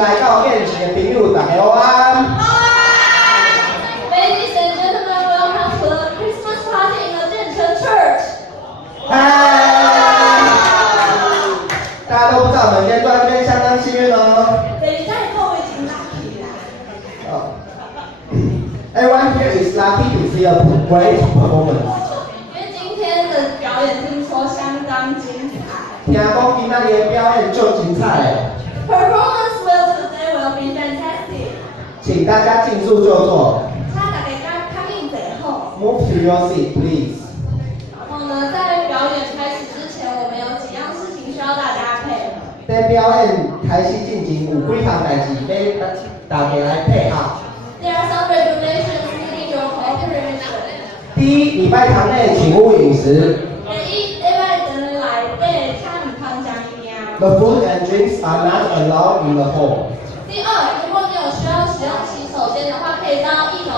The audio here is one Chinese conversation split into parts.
来到现场的朋友，大家好啊！ Ladies and gentlemen, welcome to the Christmas party in the 建成 Church. 嗨！大家都不知道，我们今天坐在这边相当幸运哦。你真係都會整 lucky 啦。Everyone here is lucky to see a great performance. 因為今天的表演聽說相當精彩。聽講今仔日的表演就精彩嘞。 Performance will today will be fantastic. 請大家進入就座。 大家看應最後。 Move to your seat, please. 然後呢，在表演開始之前，我們有幾樣事情需要大家配合。在表演開始進行，有幾項代志要大家來配合。 There are some regulations needing your cooperation. 第一，禮拜堂內請勿飲食。 第一，禮拜堂來對餐唔通講嘢。 The food and drinks are not allowed in the hall. 第二，如果你有需要使用洗手間的話，可以到1樓、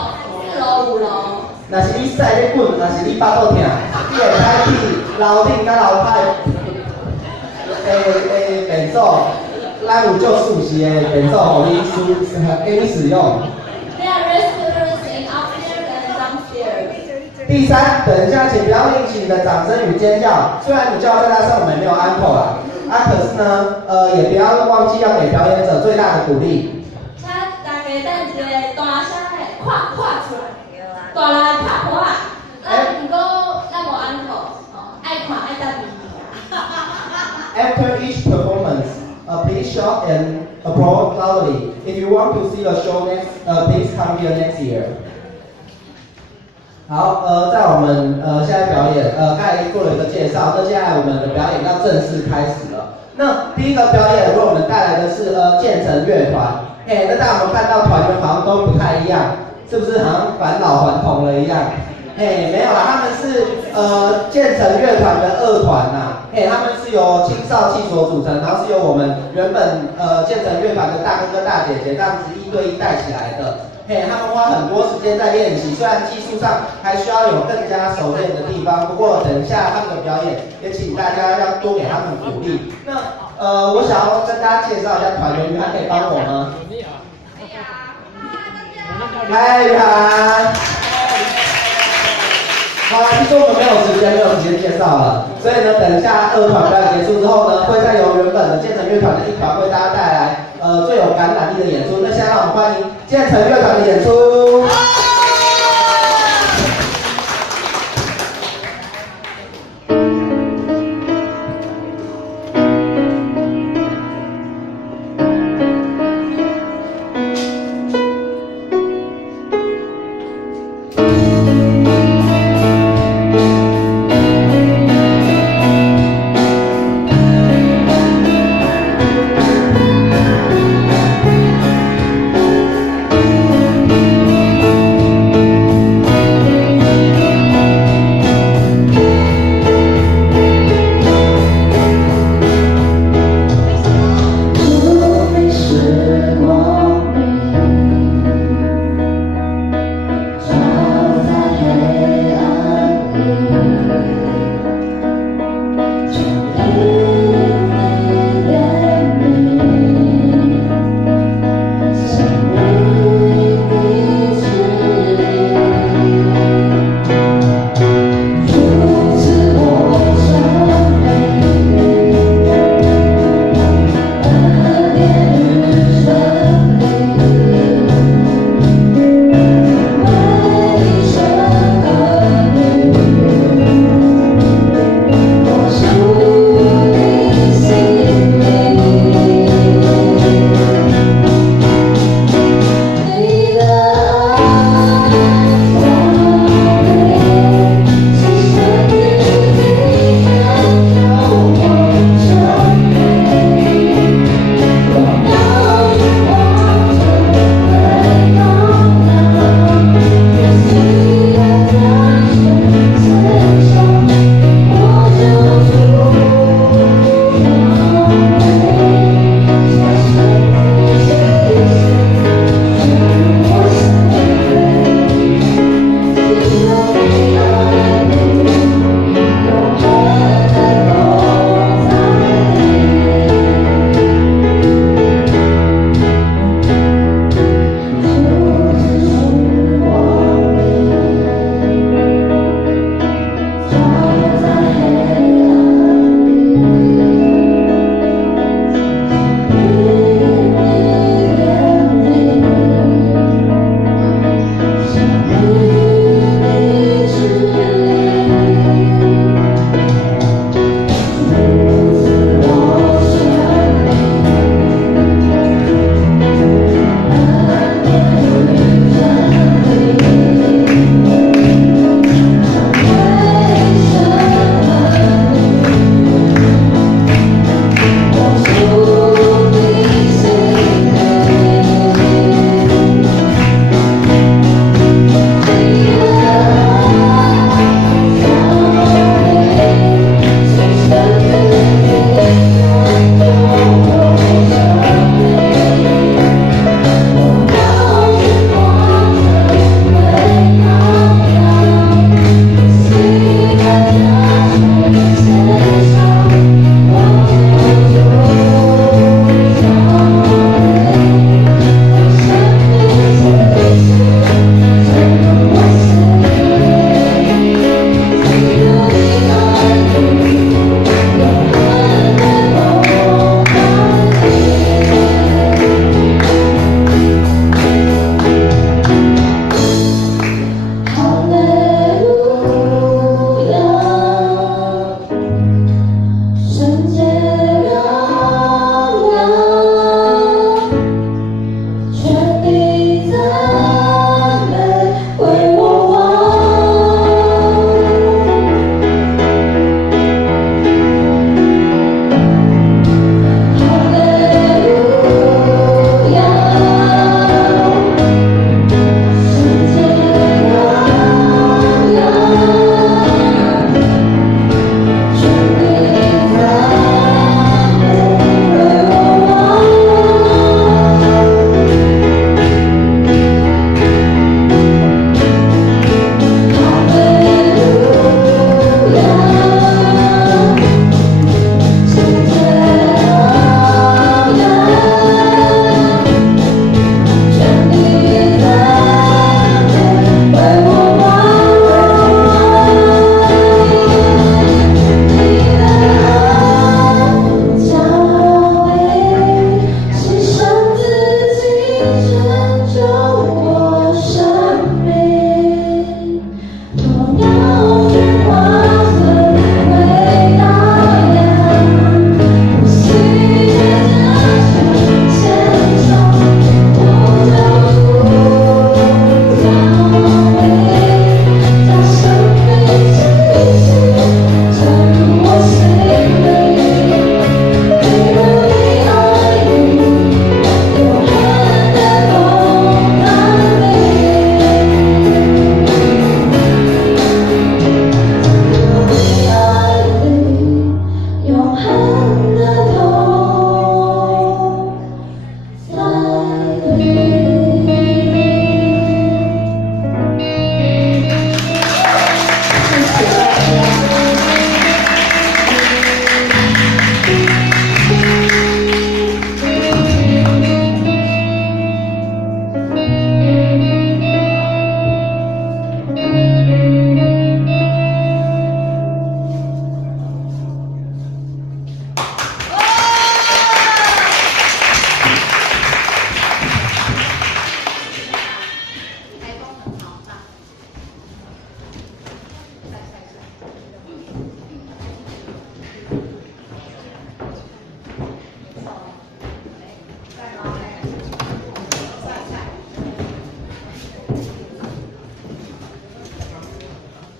4樓、5樓。若是你屎咧滾，若是你腹肚痛，你會使去樓頂甲樓下的便所，咱有做素食的便所，給你使用。 There are restaurants in upstairs and downstairs. 第三，等一下，請不要引起你的掌聲與尖叫。雖然你叫在那上，我們沒有安可啦，可是呢，也不要忘記要給表演者最大的鼓勵。大家等一個大聲的跨出來，大來拍破啊！不過咱無安可，愛看愛等你。 After each performance, please shout and applaud loudly. If you want to see the show next, please come here next year. 好，在我们现在表演，刚才做了一个介绍，那接下来我们的表演要正式开始了。那第一个表演为我们带来的是建成乐团。那大家有没有看到团员好像都不太一样，是不是好像返老还童了一样？没有啦，他们是建成乐团的2团呐。他们是由青少器所组成，然后是由我们原本建成乐团的大哥哥大姐姐这样子1对1带起来的。他们花很多时间在练习，虽然技术上还需要有更加熟练的地方，不过等一下他们的表演也请大家要多给他们鼓励。那我想要跟大家介绍一下团员，约翰可以帮我吗？嗨，约翰。好，其实我们没有时间介绍了，所以呢，等一下2团表演结束之后呢，会再由原本的建成乐团的1团为大家带来最有感染力的演出。那现在让我们欢迎建成乐团的演出。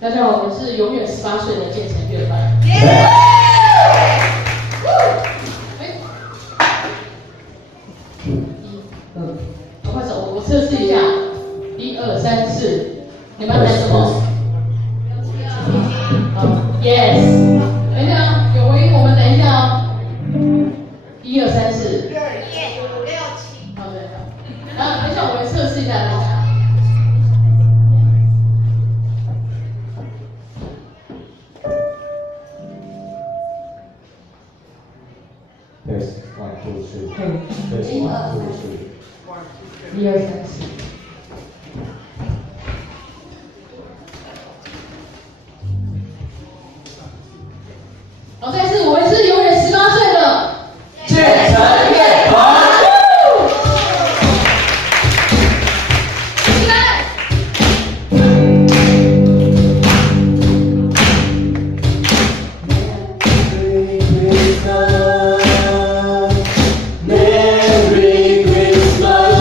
大家好，我们是永远18岁的建成乐团。快手，我测试一下，1、2、3、4，你们要弹什么？好 ，Yes。等一下，有回音，我们等一下哦。1、2、3、4。1、2、5、6、7。好的，然后等一下，我们测试一下大家。There's 1, 2, 3. There's 1, 2, 3. 1、2、3、4。好，再次，我们是永远18岁的建成乐团。起来。Merry Christmas,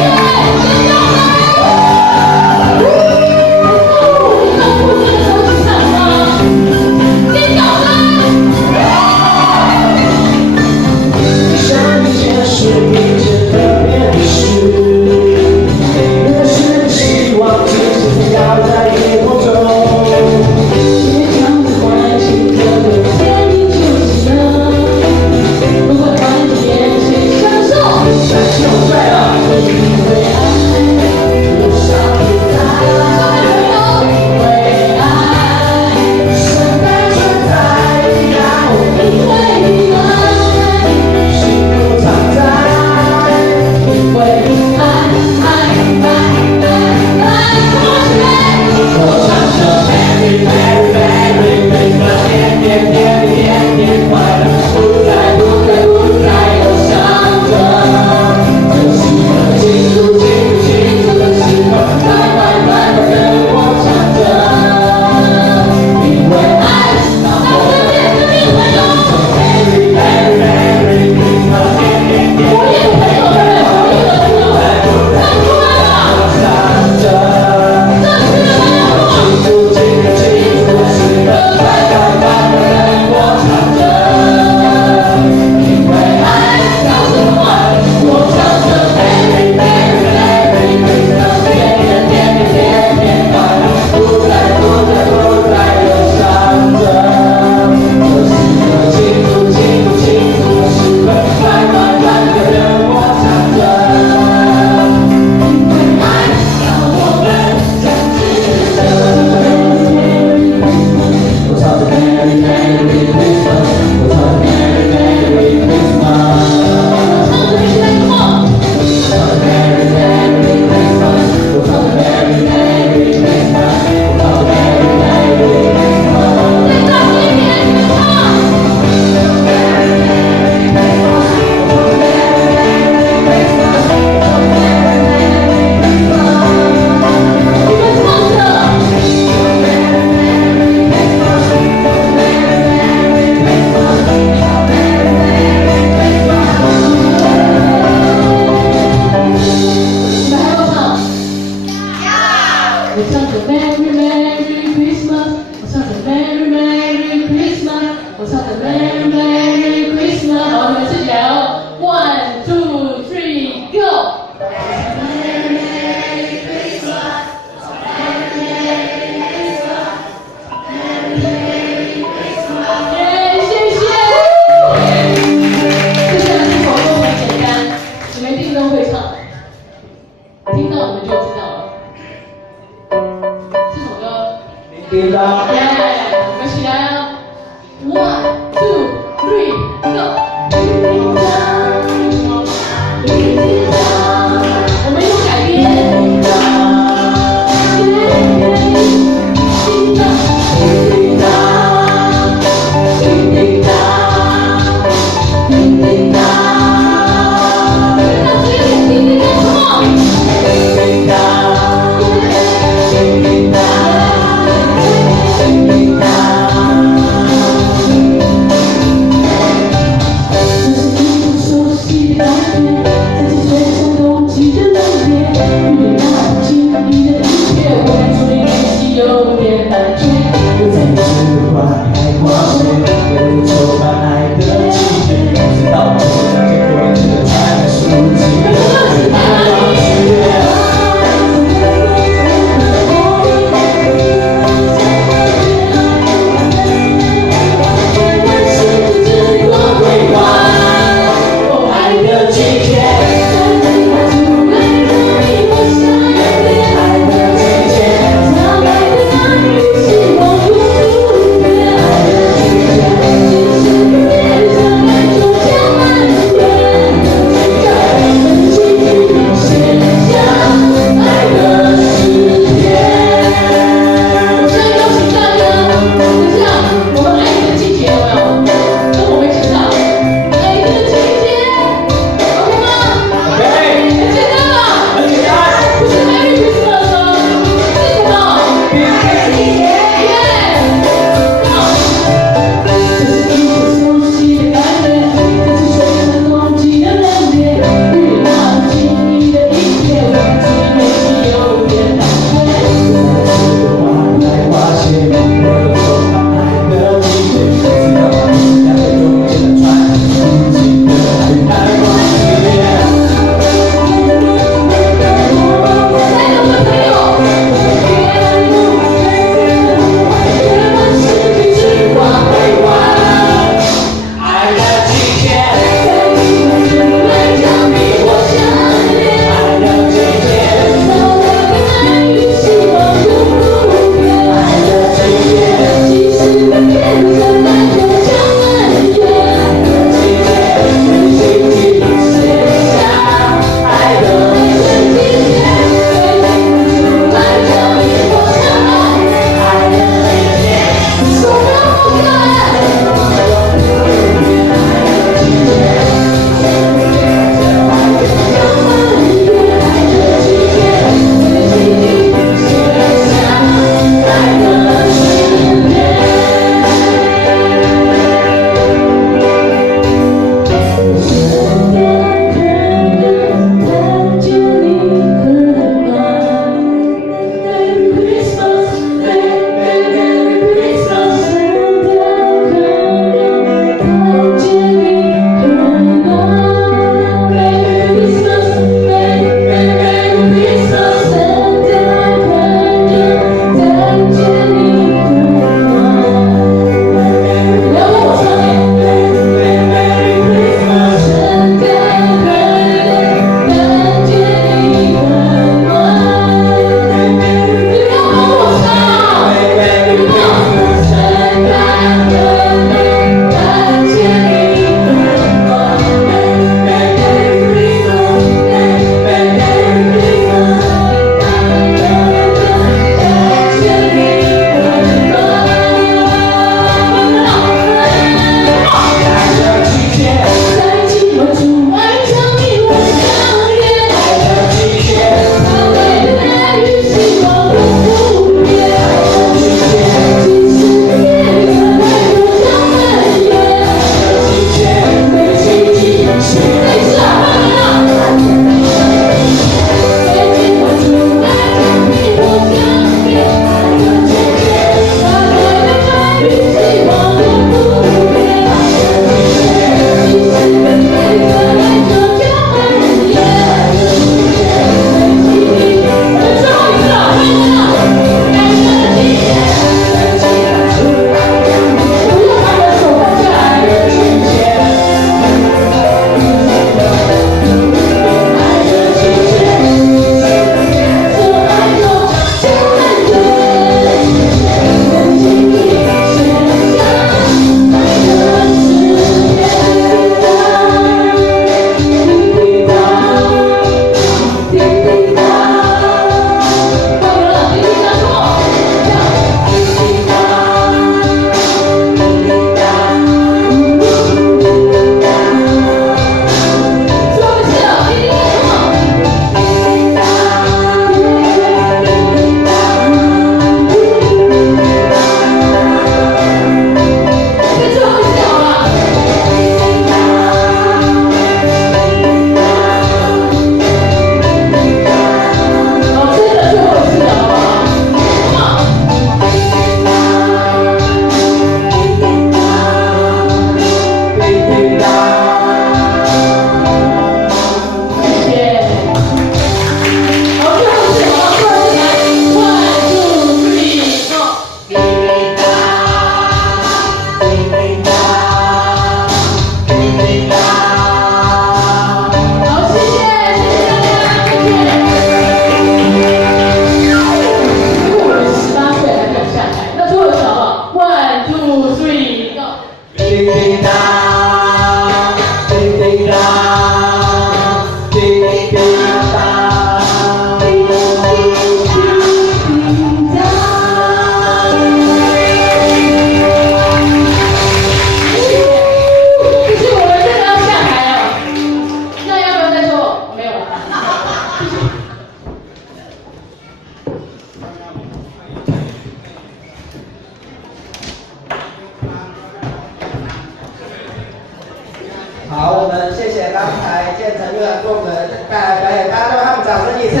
好，我们谢谢刚才建成乐团给我们带来表演，大家都让他们掌声一次。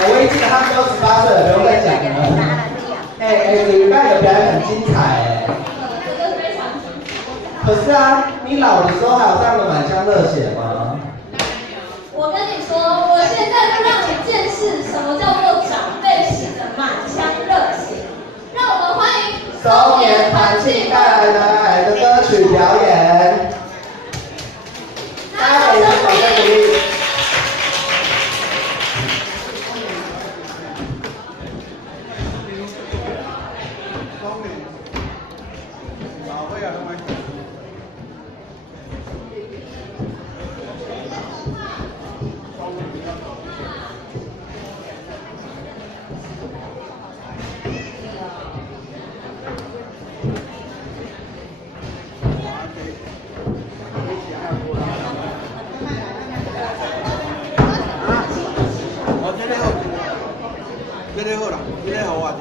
我已经记得他们都18岁了，不用再讲了。礼拜的表演很精彩这个非常精彩。可是啊，你老的时候还有这样的满腔热血吗？我跟你说，我现在就让你见识什么叫做长辈型的满腔热血。让我们欢迎周年团庆带来的爱的歌曲表演。大家给一个掌声鼓励。这个好啦，这个好啊。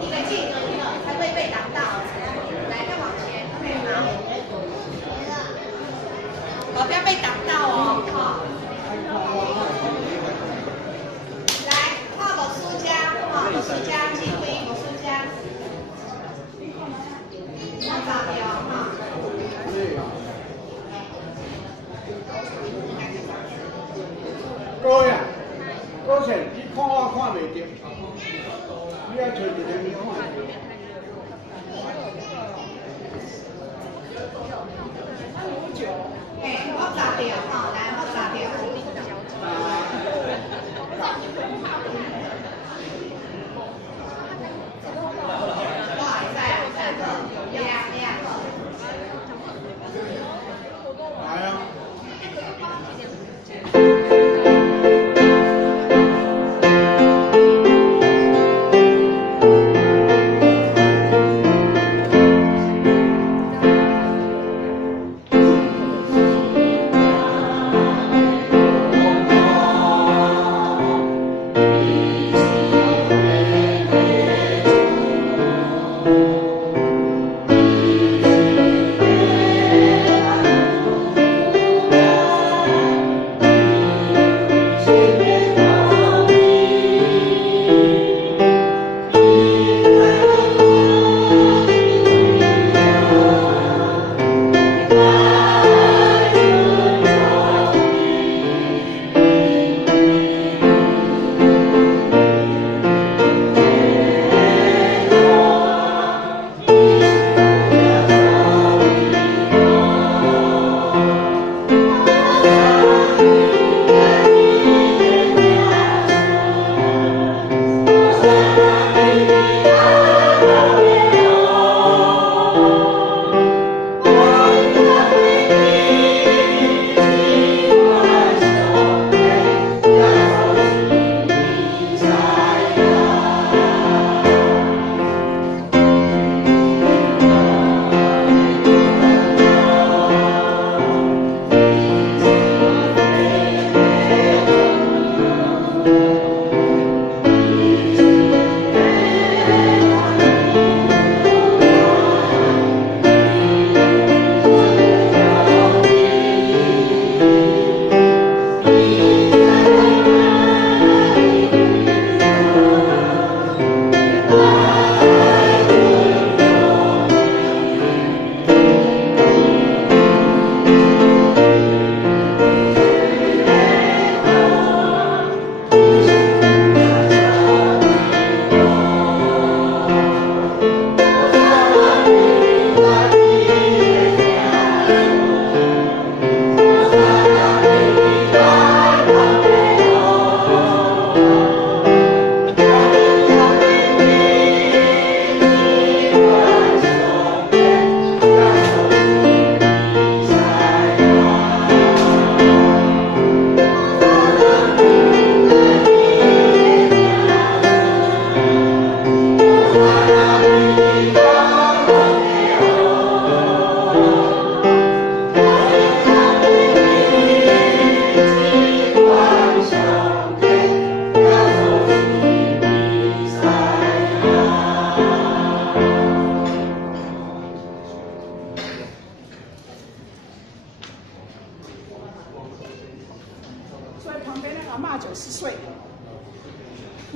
一个镜头才会被挡到，来再往前，好，不要被挡到哦，好。来，画个书家，画个书家，机会个书家，要找掉哈。哥呀，哥前你看我看袂着，你要找一个你看。我找掉哈，来，我找掉。来啊！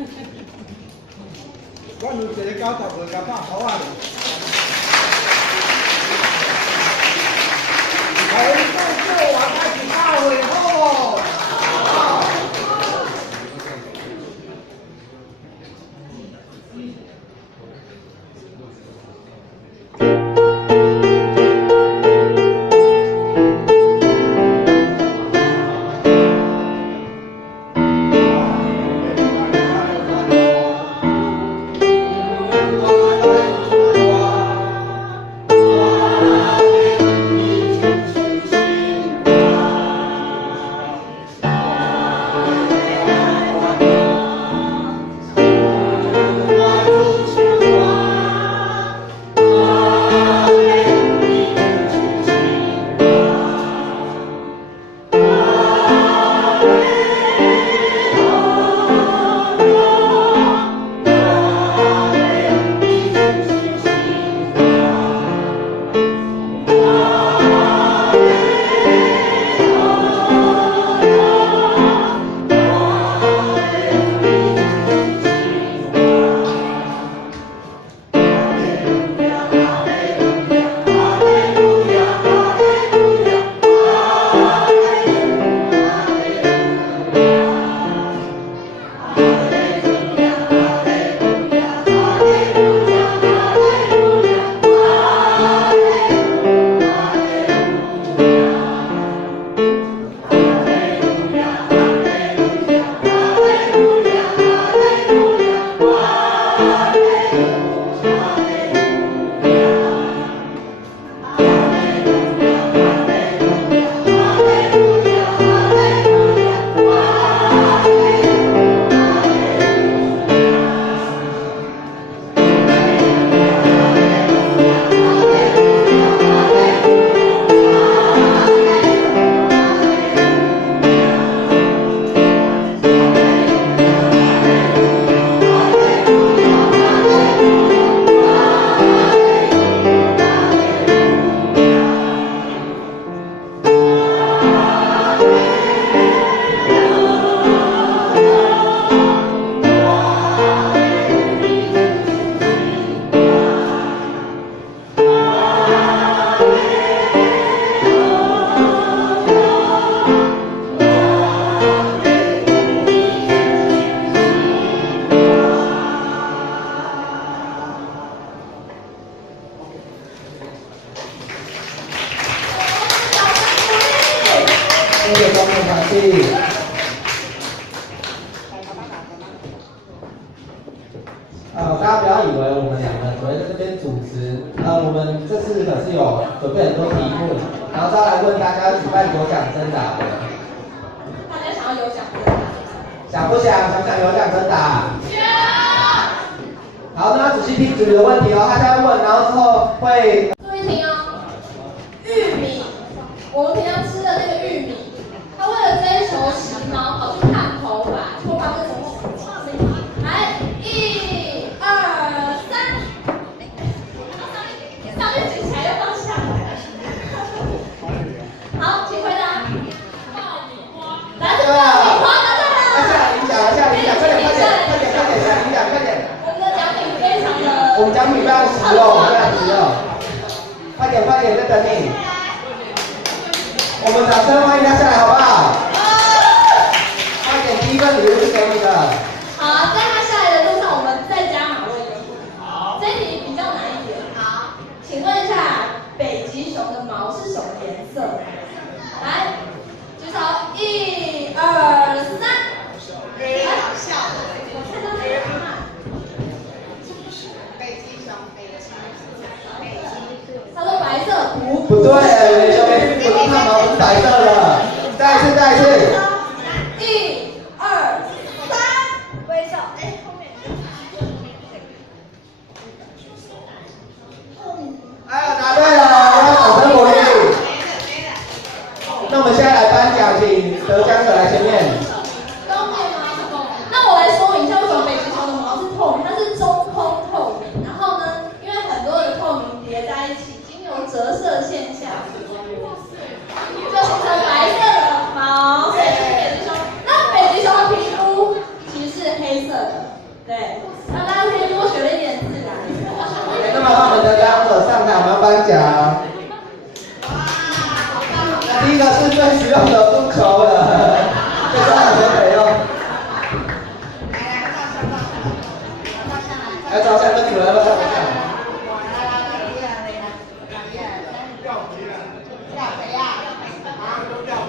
我有一个狗头会甲拍头啊！来，做完开始拍会好。谢谢观众团体。大家不要以为我们两个只会在这边主持，我们这次可是有准备很多题目，然后再来问大家举办有奖征答的。大家想要有奖征答？想不想？想不想有奖征答？想。好，那仔细听主持的问题哦，他现在问，然后之后会。注意听哦，玉米，我们平常吃的那个玉米，它为了追求时髦，跑去烫头发，头发跟什么？来，1、2、3，上面举起来又放下来。好，请回答。爆米花。来，爆米花答对了。下领奖，下领奖，快点，下领奖，快点。我们的奖品非常的。我们奖品非常实用，非常实用。快点，在等你。我们掌声欢迎他下来，好不好？快点，第一份礼物是给你的。好，在他下来的路上，我们再加码问一题。好。这题比较难一点。好。请问一下，北极熊的毛是什么颜色？来，举手，1、2、3。好笑。我看到你了吗？北极熊，他说白色，不对，北极熊不是它毛是白色的。再一次。1、2、3，挥手。后面。哎呀，答对了，要掌声鼓励。那我们现在来颁奖，请得奖者来前面。那我来说明一下，为什么北极熊的毛是透明？它是中空透明。然后呢，因为很多的透明叠在一起，经由折射现象，就形成对，让大家可以多学了一点自然。那么我们的两者上台，我们要颁奖。那第一个是最实用的足球的，这个很可以用。来照相跟主人们照相。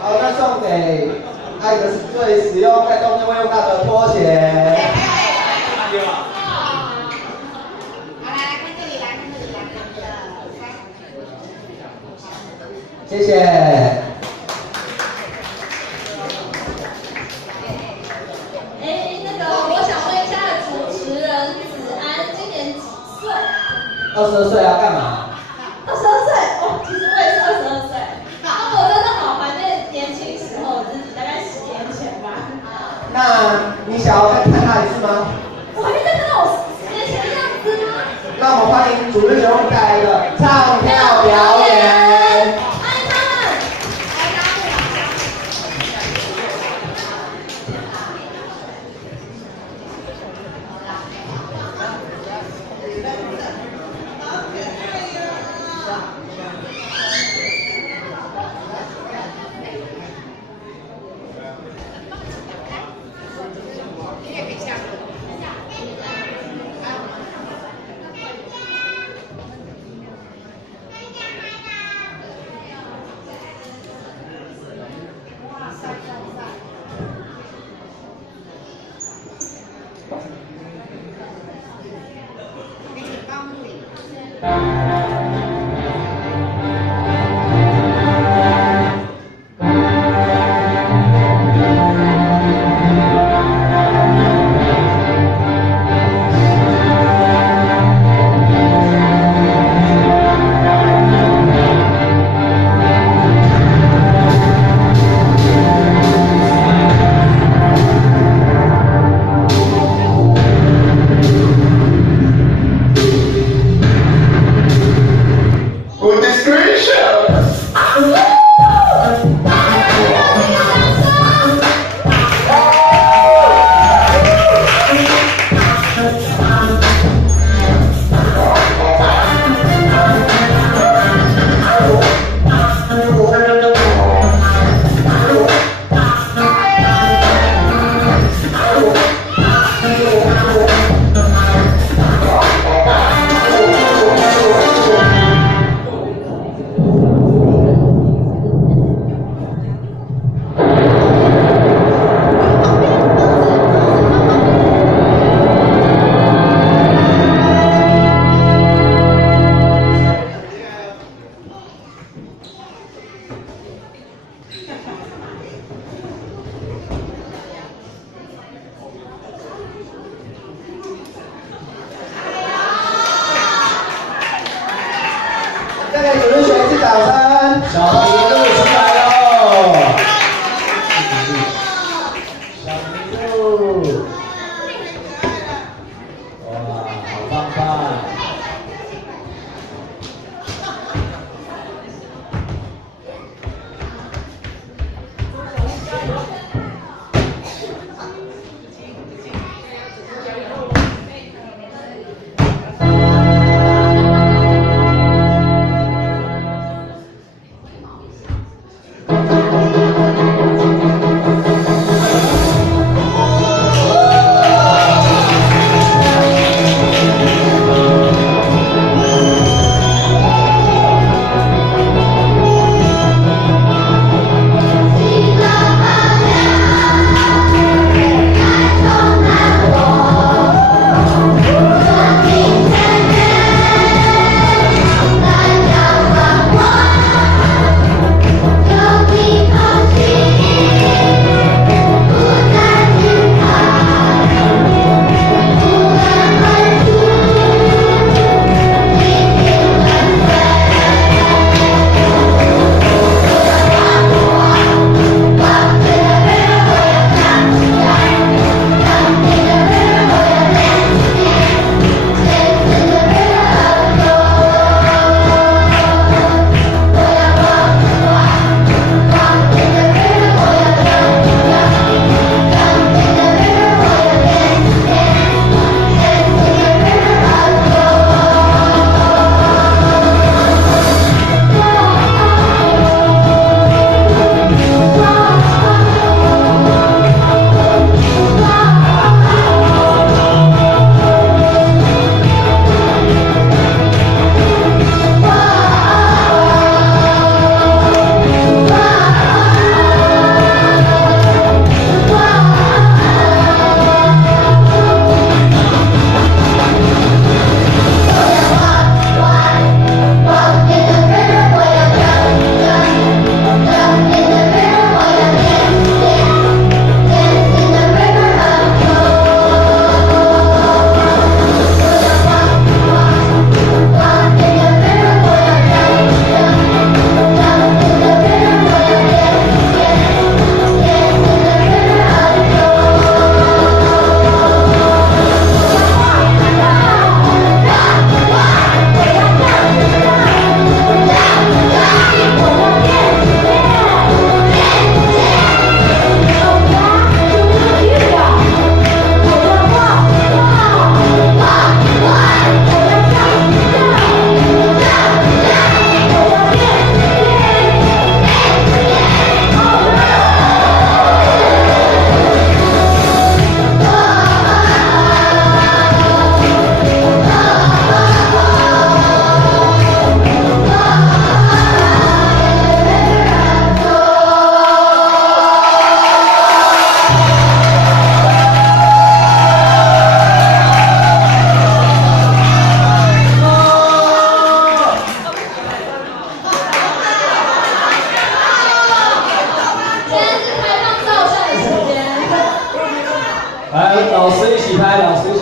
好，那送给艾格是最实用，在冬天会用到的拖鞋。谢谢。那个，我想问一下主持人子安，今年几岁22岁要干嘛？22岁，哦，其实我也是22岁。我真的好怀念年轻时候的自己，大概10年前吧。那你想要再看他一次吗？我还可以再看到我10年前的样子吗？那我们欢迎主日学会带来的唱跳表演。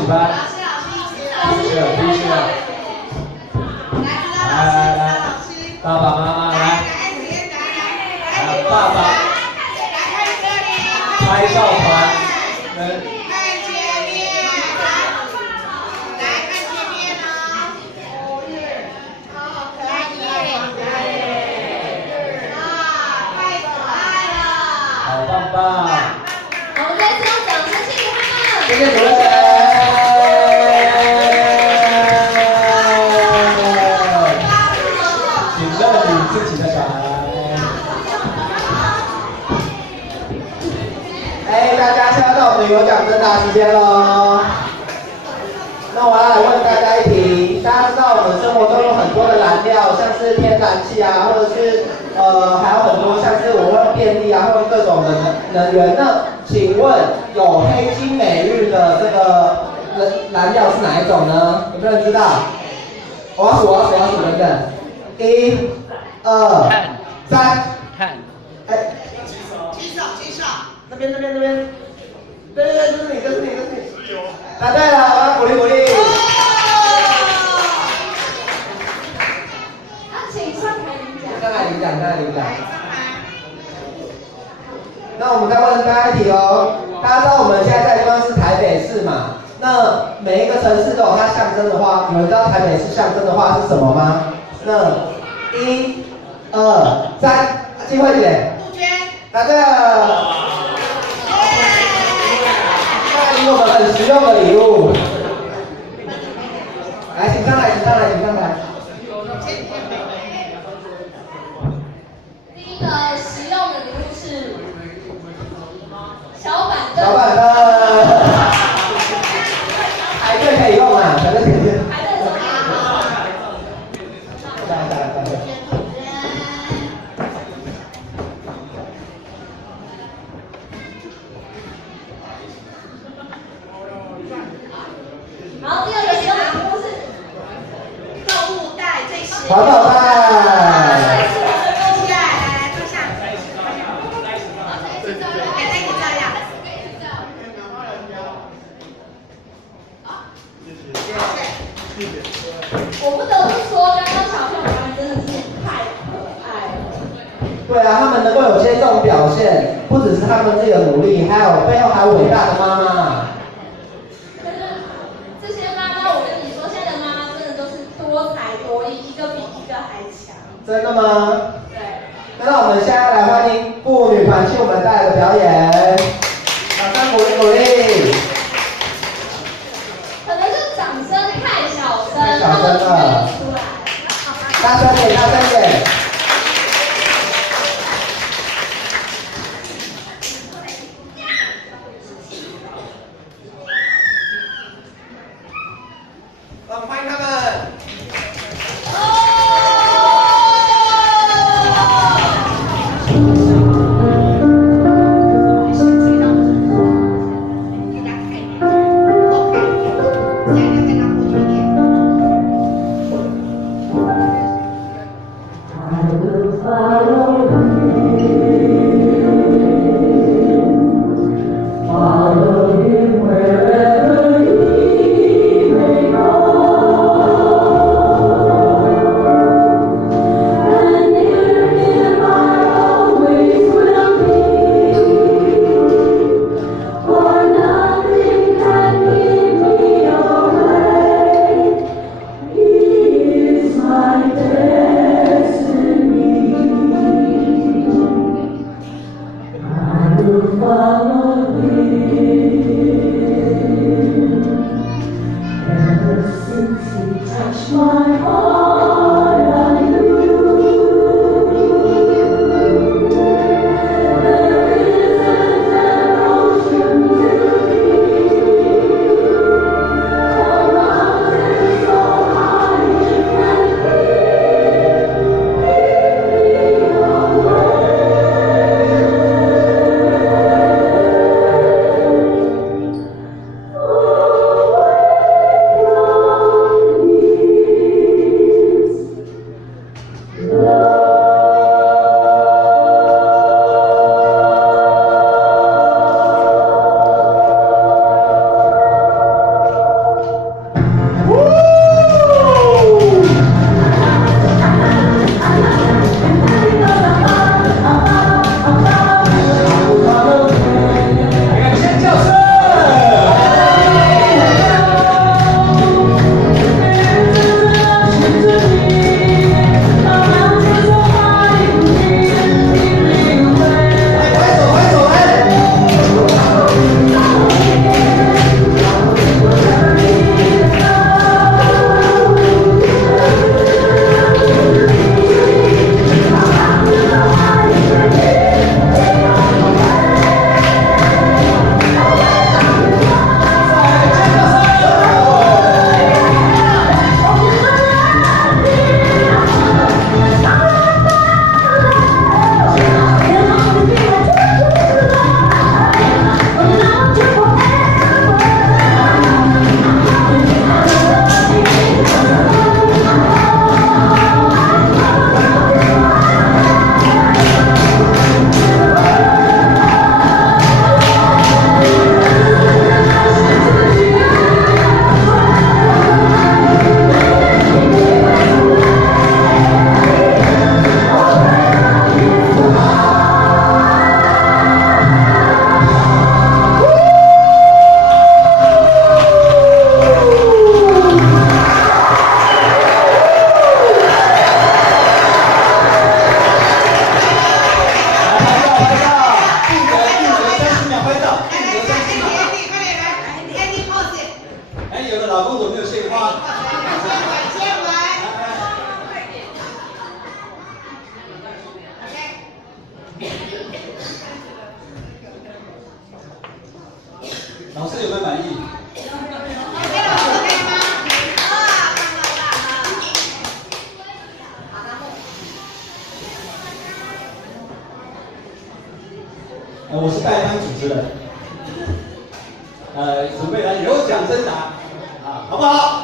班。老师，第一次。来，爸爸妈妈来，爸爸，拍照团，看前面，来看前面哦。好可爱耶！太可爱了。好棒棒。我们再次用掌声谢谢他们。谢谢主任。请认领自己的小孩。大家现在到我们有奖征答时间喽。那我要来问大家一题，大家知道我们生活中有很多的燃料，像是天然气啊，或者是还有很多像是我们用电力啊，会用各种的能源。那请问有黑金美玉的这个燃料是哪一种呢？有没有人知道？我要数等等，1、2、3，看。举手。那边，对，就是你。答对了，我要鼓励。请上台领奖。上来领奖。那我们再问大家一题哦，大家知道我们现在在地方是台北市嘛？那每一个城市都有它象征的花，有人知道台北市象征的花是什么吗？那1、2、3，机会点。杜鹃。答对了。给我们很实用的礼物，来，请上来。第一个实用的礼物是小板凳。排队可以用啊，排队可以用。好，第二个实用的礼物是购物袋，最实用。环保袋。坐下来，坐下。给那个照样。我不得不说，刚刚小朋友们真的是太可爱了。对啊，他们能够有些这种表现，不只是他们自己的努力，还有背后还有伟大的妈妈。这些妈妈，我跟你说，现在的妈妈真的都是多才多艺，一个比一个还强。真的吗？对。那我们现在来欢迎妇女团替我们带来的表演，掌声鼓励。可能是掌声太小声，太小声了，他们没出来。大声点。我们欢迎他们。有的老公怎么没有献花？接吻。老师有没有满意？给老师可以吗？啊，我是代班主持人。准备来有奖征答啊，好不好？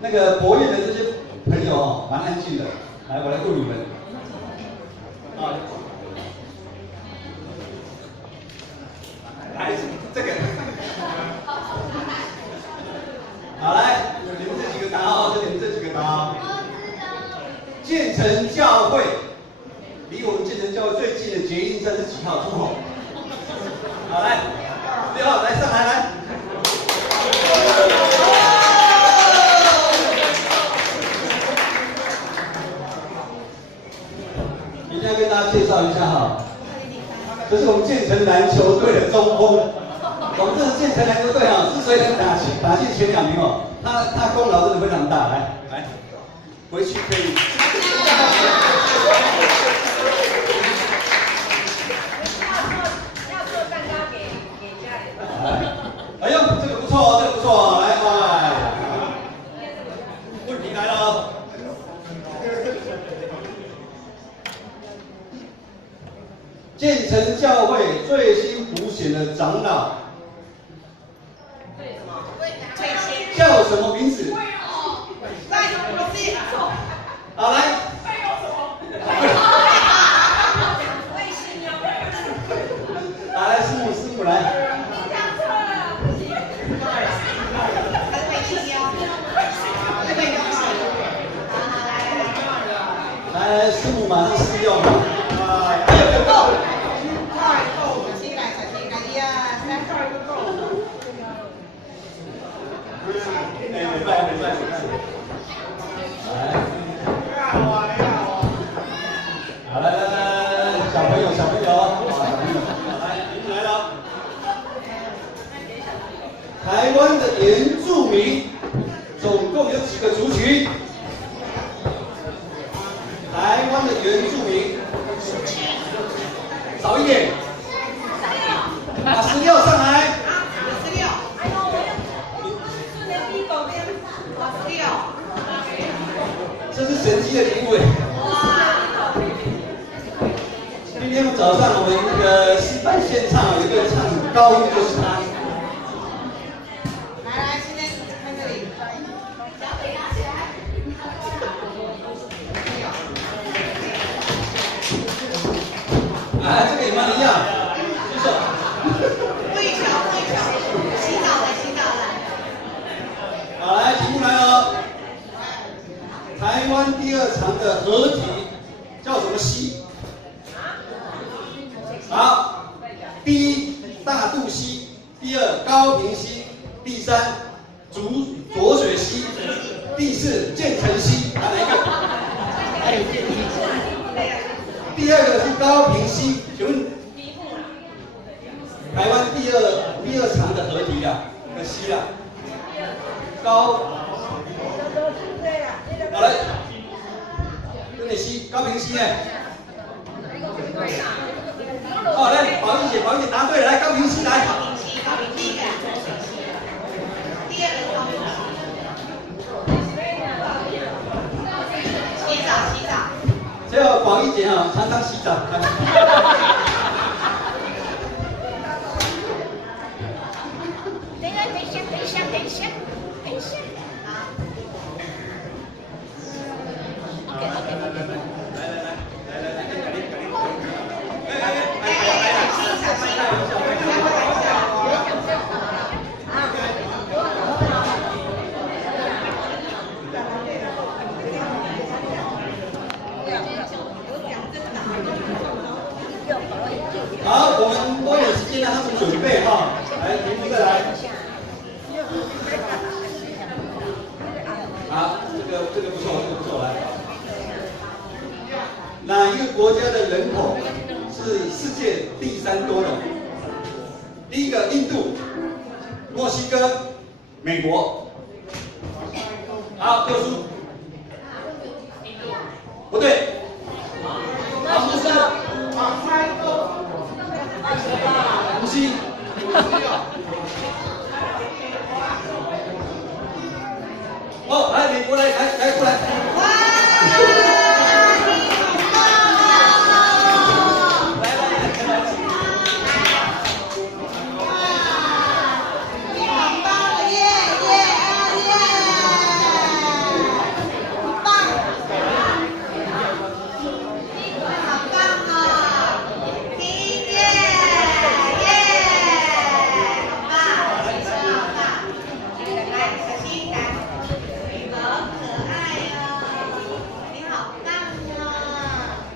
那个博彦的这些朋友哦，蛮安静的。来，我来问你们。啊，来这个。好，来，你们这几个答哦，你们这几个答哦。建成教会离我们建成教会最近的捷运站是几号？出口。好，来，6号，来上来来。一定要跟大家介绍一下哈，这是我们建成篮球队的中锋。我们这是建成篮球队啊，之所以能打进前2名哦，他功劳真的非常大。来，回去可以。哎呦，这个不错哦，这个不错哦，来，问题来了哦。建成教会最新补选的长老叫什么名字？好，来。好，来，师母来。来，师母马上试用。好，来，小朋友，来，你们来了。台湾的原住民总共有几个族群？台湾的原住民少一点，把16上来。16。哎呦，我连屁狗边16。这是神奇的礼物哇！今天早上我们那个示范现场有一个唱高音就是他。来，现在看这里。脚给拿起来。这个也蛮一样，举手。会球，洗澡了。好，来，题目来了。台湾第2长的河体叫什么溪？好，第1大肚溪，第2高屏溪，第3浊水溪，第4建成溪，哪一个？第2个是高屏溪，请问台湾第二长的河体的溪高，好来，跟你溪高屏溪呢？哦，来，宝玉姐答对了，来高屏溪来。第1个，第2个高屏溪。洗澡。只有宝玉姐啊，常常洗澡。等一下。好，我们多点时间让他们准备哈。来，题目再来。好，这个不错，来。哪一个国家的人口是世界第3多的？第1个印度、墨西哥。跟美国。好，六叔。不对。好，不是。无锡。哦，来，美国来过来。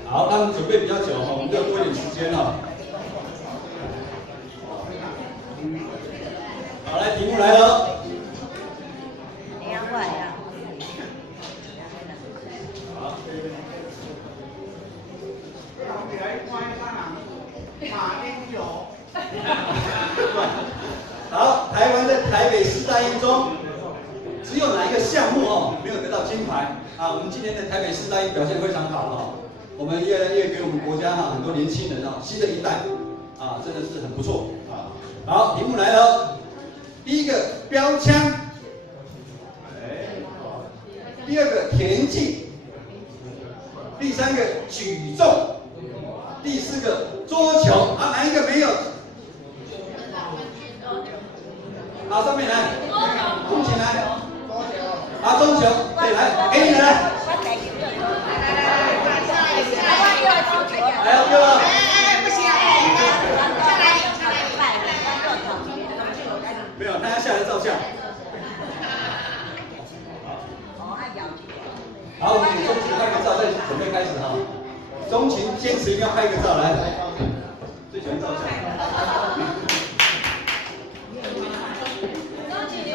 好，他们准备比较久哈，我们就多一点时间哈。好，来，题目来了。好，台湾的台北市大运中，只有哪一个项目没有得到金牌啊？我们今年的台北市大运表现非常好哈。我们越来越给我们国家很多年轻人新的一代真的是很不错啊。好，题目来了，第一个标枪，第二个田径，第三个举重，第四个桌球哪一个没有？好，上面来，空起来，桌球，对，来，给你来。还有个，不行，下来，没有，大家下来照相。好，我们给钟琴拍个照，再准备开始哈。钟琴坚持一定要拍个照来，最喜欢照相。钟琴你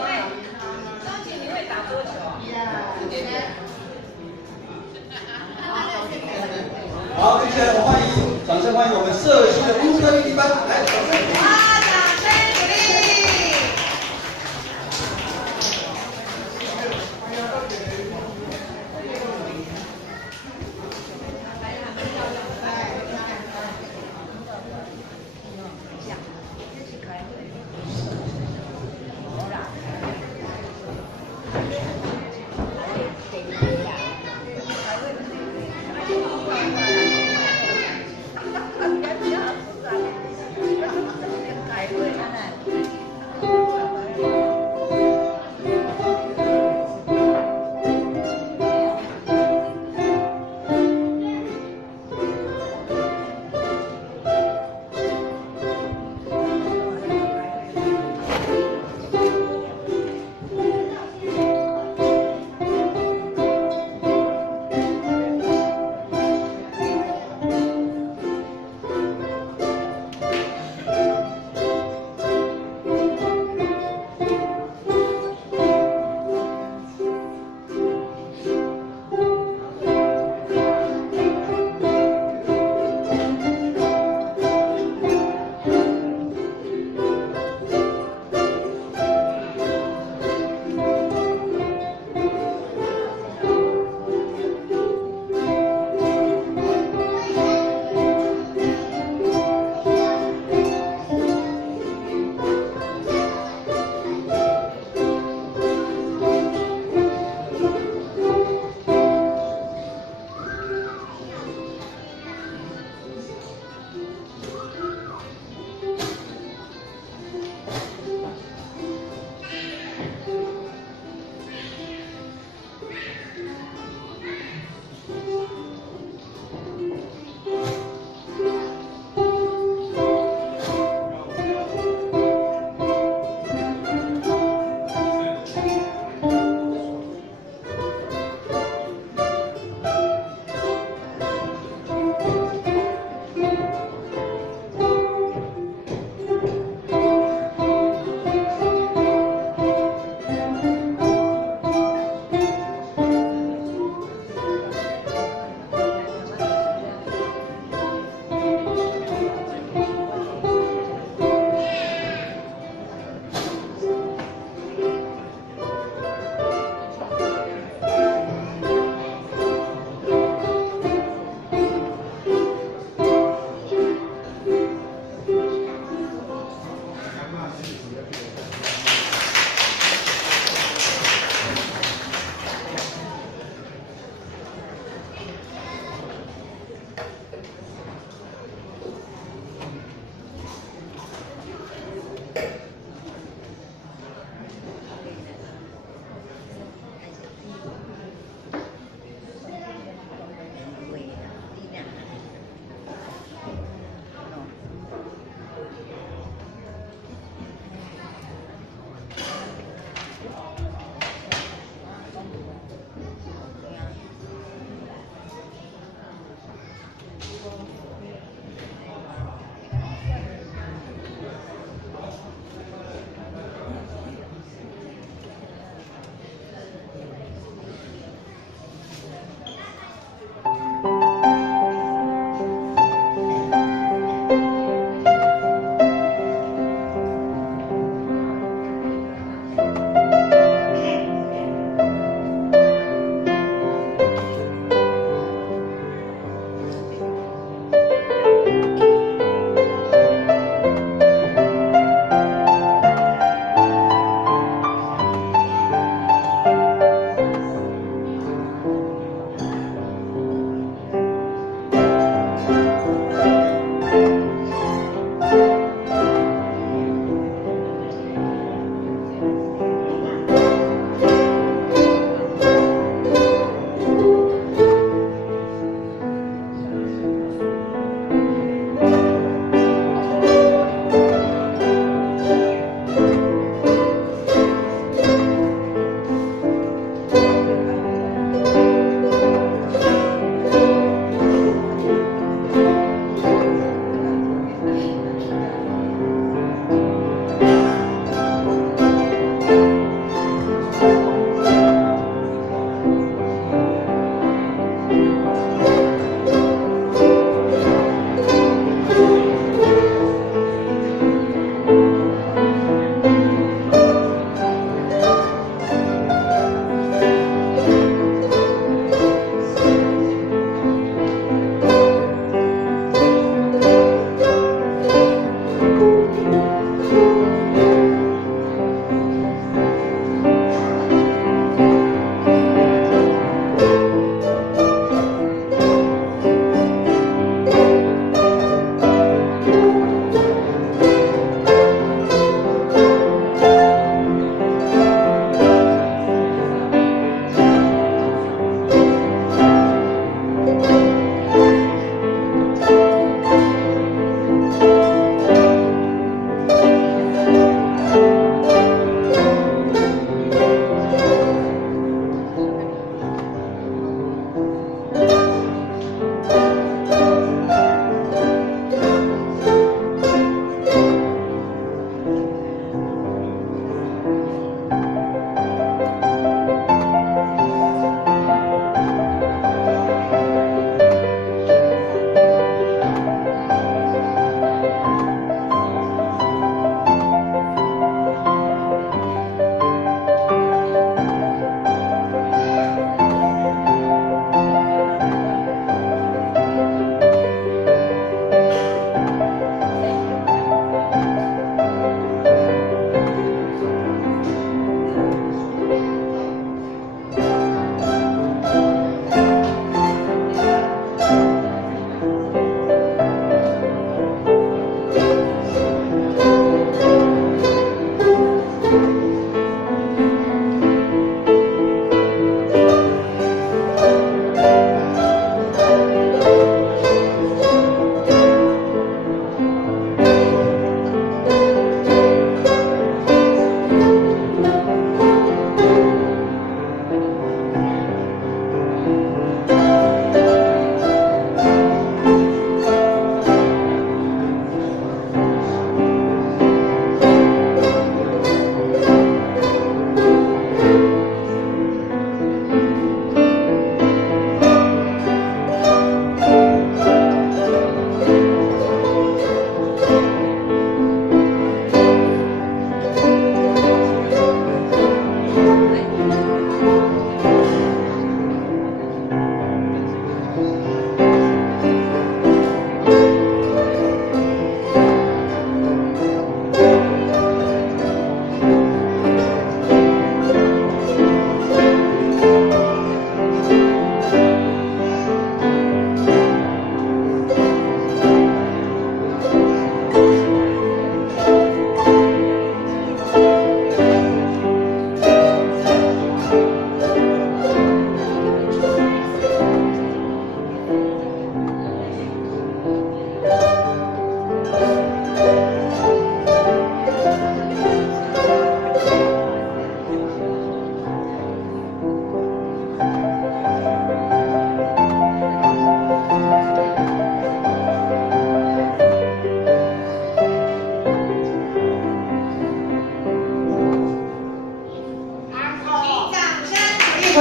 会打桌球啊？好，接下来我们掌声欢迎我们社区的乌克丽丽班，来，掌声鼓励。掌声鼓励。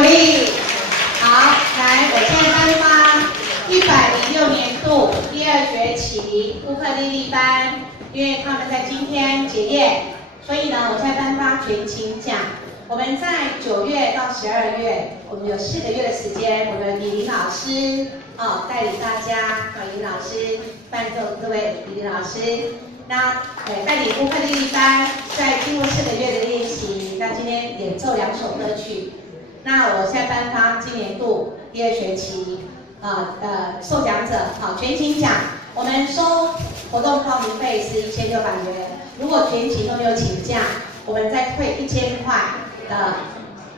鼓励。好，来，我现在颁发106年度第2学期乌克丽丽班，因为他们在今天结业，所以呢，我现在颁发全勤奖。我们在9月到12月，我们有4个月的时间，我们李林老师带领大家，李林老师伴奏各位李林老师，那带领乌克丽丽班，在经过4个月的练习，那今天演奏2首歌曲。那我现在颁发今年度第2学期受奖者全勤奖，我们收活动报名费是1600元，如果全勤都没有请假，我们再退1000块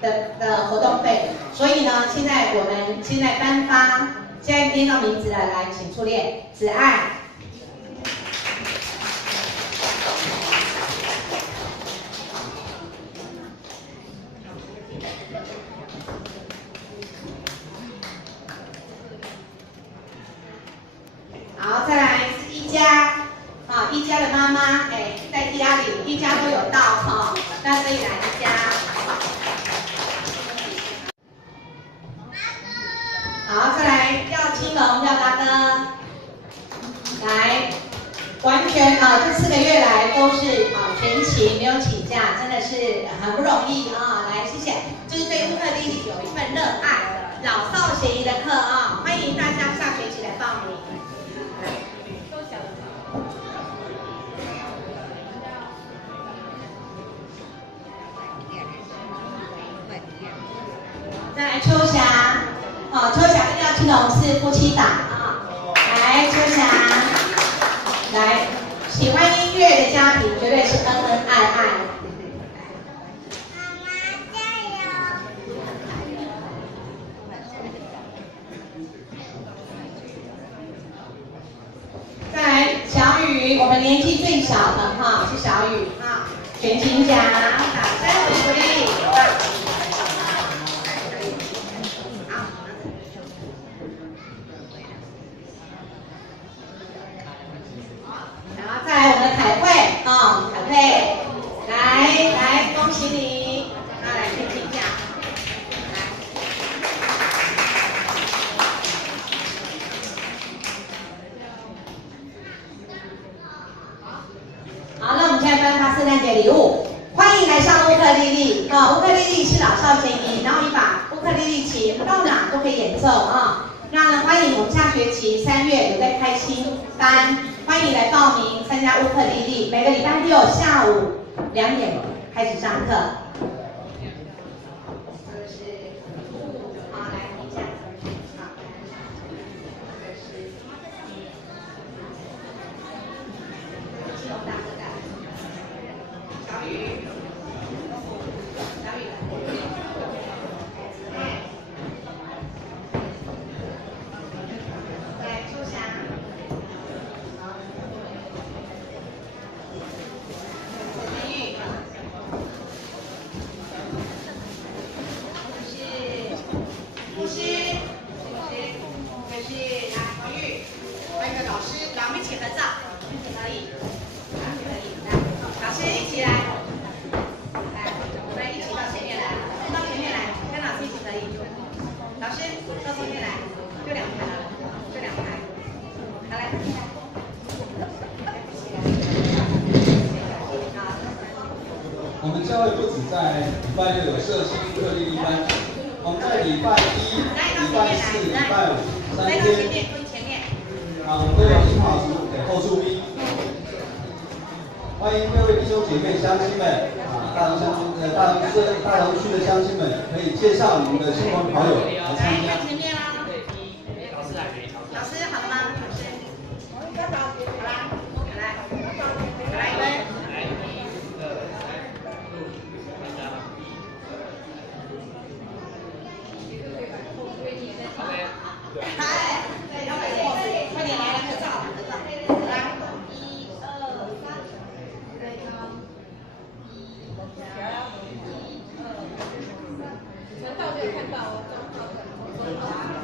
的活动费。所以呢，现在我们现在颁发，现在念到名字的来，请出列，子爱。好，再来是一家，一家的妈妈，在家里，一家都有到那所以来一家。好，再来廖青龙，廖大哥，来，完全这4个月来都是全勤，没有请假，真的是很不容易来，谢谢，就是对乌克丽丽有一份热爱，老少咸宜的课欢迎大家下学期来报名。再来秋霞，秋霞跟廖青龙是夫妻档来秋霞，来喜欢音乐的家庭绝对是恩恩爱爱。妈妈加油！再来小雨，我们年纪最小的是小雨全勤奖，掌声鼓励。再来我们的凯慧凯慧，来恭喜你，来全勤奖，好，那我们现在颁发圣诞节礼物，欢迎来上乌克丽丽乌克丽丽是老少咸宜，然后一把乌克丽丽琴到哪都可以演奏那欢迎我们下学期3月有在开新班，欢迎来报名参加乌克丽丽，每个礼拜6下午2点开始上课。来听一下小雨。我们教会不止在礼拜6有社区乌克丽丽班，我们在礼拜1、礼拜4、礼拜5 3天，我们都有1号组给后助兵。欢迎各位弟兄姐妹、乡亲们大同区的乡亲们，可以介绍你们的亲朋好友来参加。老师好了吗？老师，好啦，来一位。快点来合照，来，1、2、3，能到就看到哦。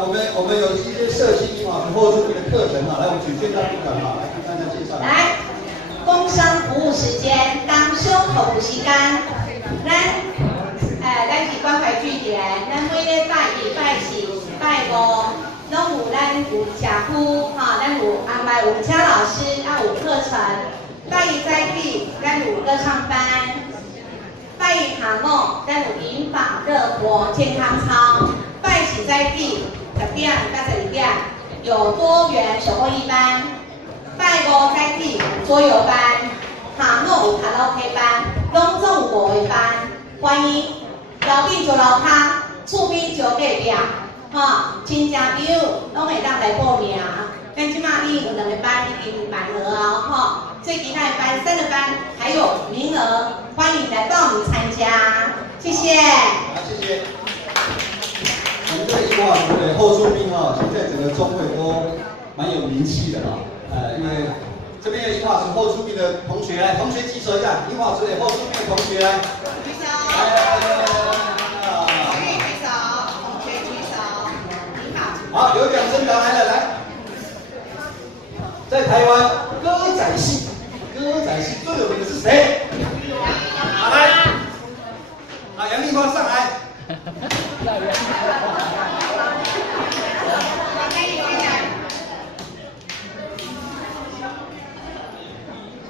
我们有一些社区啊，后续的课程啊，来，我们请建章部长啊，来跟大家介绍。来，工商服务时间，当胸口有时间，咱是关怀据点，咱每礼拜一、拜四、拜五，拢有咱有社区，咱有安排有请老师，有课程。拜一在地，咱有歌唱班；拜一下午，咱有银发热活健康操；拜四在地，10点到12点有多元手工艺班；拜五在地有桌游班，下午有卡拉 OK 班，拢总有5个班。欢迎楼顶就楼骹，厝边就隔壁，亲戚朋友拢会当来报名。咱即马已经有2个班已经满额哦，最其他的班3个班还有名额，欢迎来报名参加，谢谢。好，谢谢。我们这个一化组的后出兵现在整个中会都蛮有名气的因为这边的一化组后出兵的同学来，同学举手一下，一化组的后出兵的同学来。举手。举手，同学举手。好，有奖征答来了，来。在台湾歌仔戏最有名的是谁？来，杨丽花上来。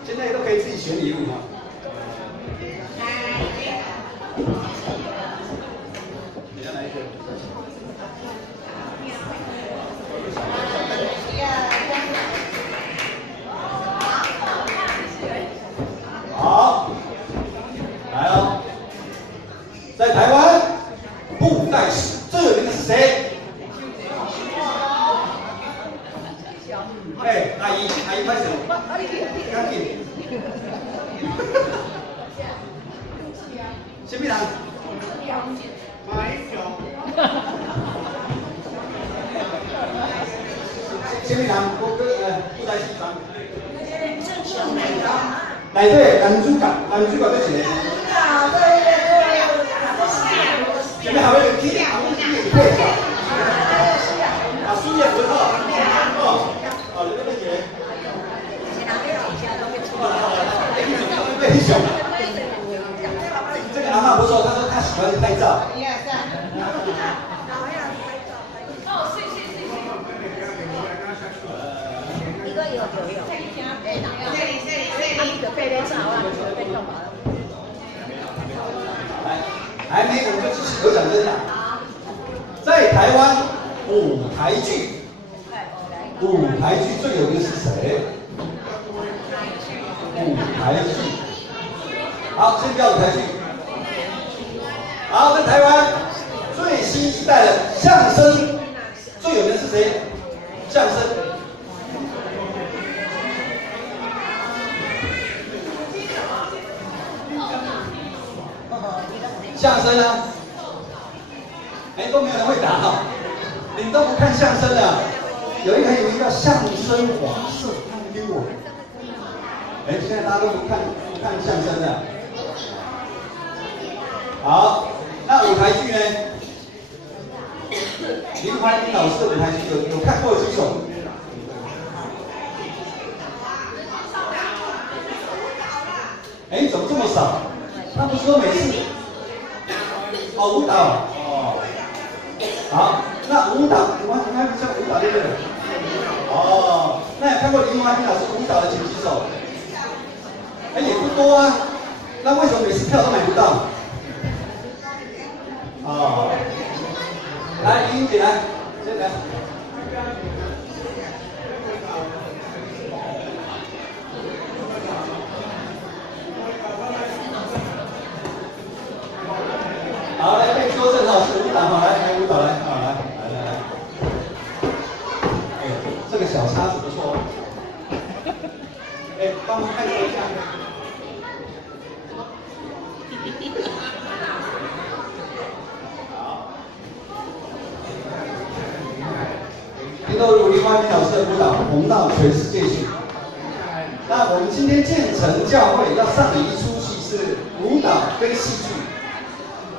现在都可以自己选礼物你要哪一个？好，来哦，在台湾布袋戏最有名的是谁？阿姨拍手，赶紧。什么人？马英九。什么人？布袋戏团。内底男主角对谁？前面还会有配角。苏叶文你那边谁？英雄。这个阿嬷不错，她说她喜欢拍照。还没，我们就继续有奖征答。在台湾舞台剧最有名的是谁？舞台剧。好，先标舞台剧。好，在台湾最新一代的相声最有名的是谁？相声。相声啊，都没有人会答你们都不看相声的。有一个很有名叫相声华社，看没听过？现在大家都不看相声的。好，那舞台剧呢？林怀民老师的舞台剧有看过几首？怎么这么少？他不是说每次？舞蹈好，那舞蹈，我应该不像舞蹈对不对？那有看过林怀民老师舞蹈的请举手。也不多啊，那为什么每次票都买不到？来，莹莹姐来，先来。好，来被纠正是舞蹈来舞蹈来，来。这个小叉子不错。帮忙看一下。好。听到林怀民老师的舞蹈红到全世界去。那我们今天建成教会要上演一出戏是舞蹈跟戏剧。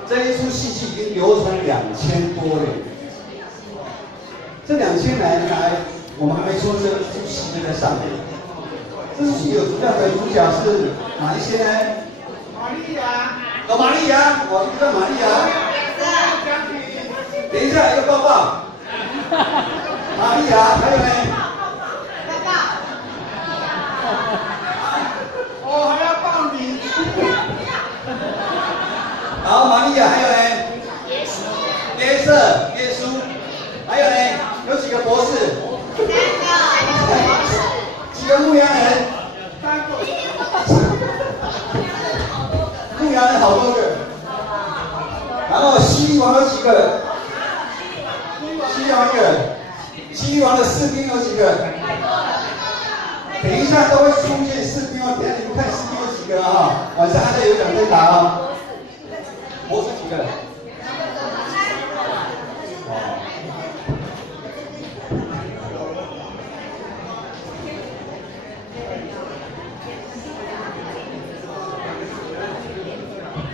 这一出戏剧已经流传2000多年，这2000年来，我们还没说这出戏就在上面。这出戏有主要的主角是哪一些呢？玛利亚。哦，玛利亚，我知道玛利亚。等一下，一个抱抱。玛利亚，还有呢？哦，还要抱你。好，玛利亚，还有呢？耶稣，还有呢？有几个博士？几个牧羊人？3个。牧羊人好多个。然后西王有几个？西王的士兵有几个？等一下都会出现士兵哦，等一下你们看士兵有几个啊？晚上还在有奖征答哦。博士几个？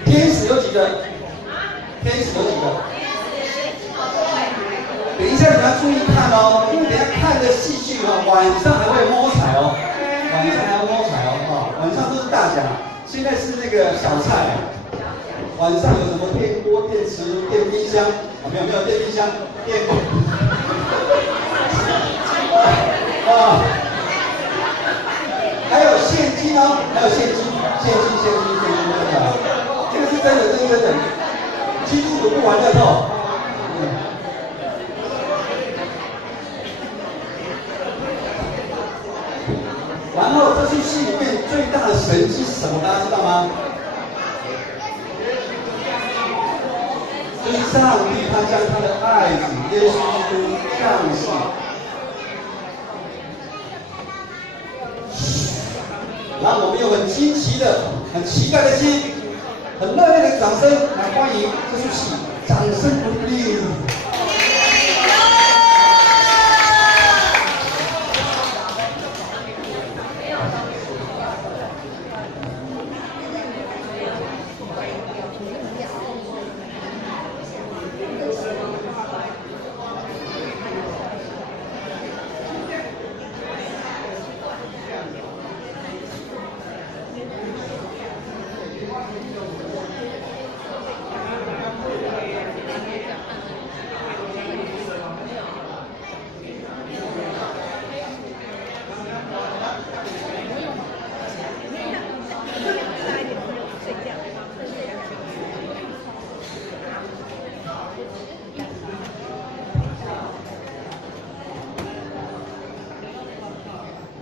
天使有几个？等一下你们要注意看哦，因为等一下看的戏剧哦，晚上还会摸彩哦，晚上都是大奖，现在是那个小菜。晚上有什么电锅、电池、电冰箱？没有电冰箱，还有现金哦，这个是真的，基督徒不玩乐透。然后这出戏里面最大的神迹是什么？大家知道吗？就是上帝他将他的爱子耶稣基督降世。让我们用很惊奇的、很期待的心、很热烈的掌声来欢迎这出戏，掌声鼓励。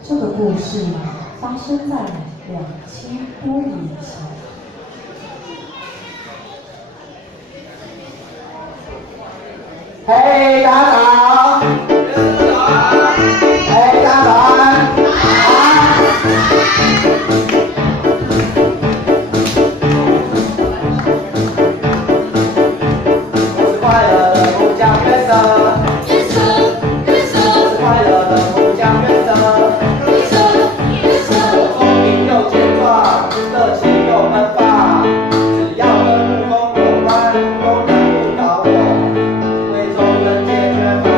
这个故事发生在2000多年前。嘿，大家早！嘿，大家早安！我是快乐的木匠约瑟。我是快乐的木匠约瑟。我聪明又健壮，热情又奔放，只要跟木工有关，都能误导我。为众人解决。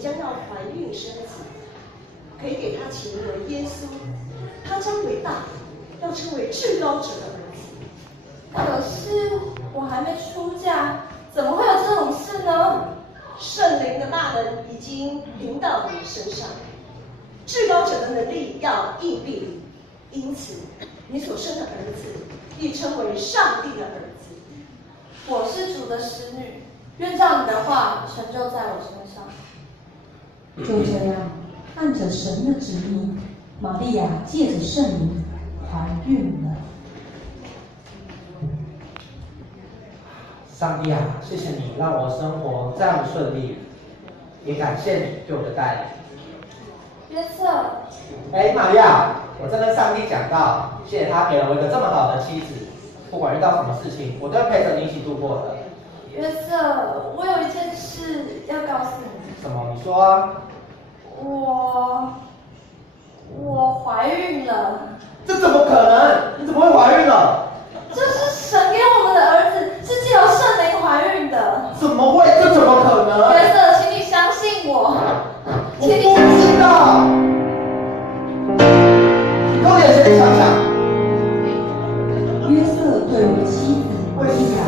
将要怀孕生子，可以给他起名为耶稣，他将伟大，要成为至高者的儿子。可是我还没出嫁，怎么会有这种事呢？圣灵的大能已经临到你身上，至高者的能力要应庇你，因此你所生的儿子必称为上帝的儿子。我是主的使女，愿照你的话成就在我身上。就这样，按着神的旨意，玛利亚借着圣灵怀孕了。上帝啊，谢谢你让我生活这样顺利，也感谢你对我的带领。约瑟，玛利亚，我在跟上帝讲到，谢谢他给了我一个这么好的妻子，不管遇到什么事情，我都会陪着你一起度过的。约瑟，我有一件事要告诉你。什么？你说啊。我怀孕了。这怎么可能？你怎么会怀孕了？这是神给我们的儿子，是借由圣灵怀孕的。怎么会？这怎么可能？约瑟，请你相信我。我不知道。你给我眼前想想。约瑟对于妻子玛利亚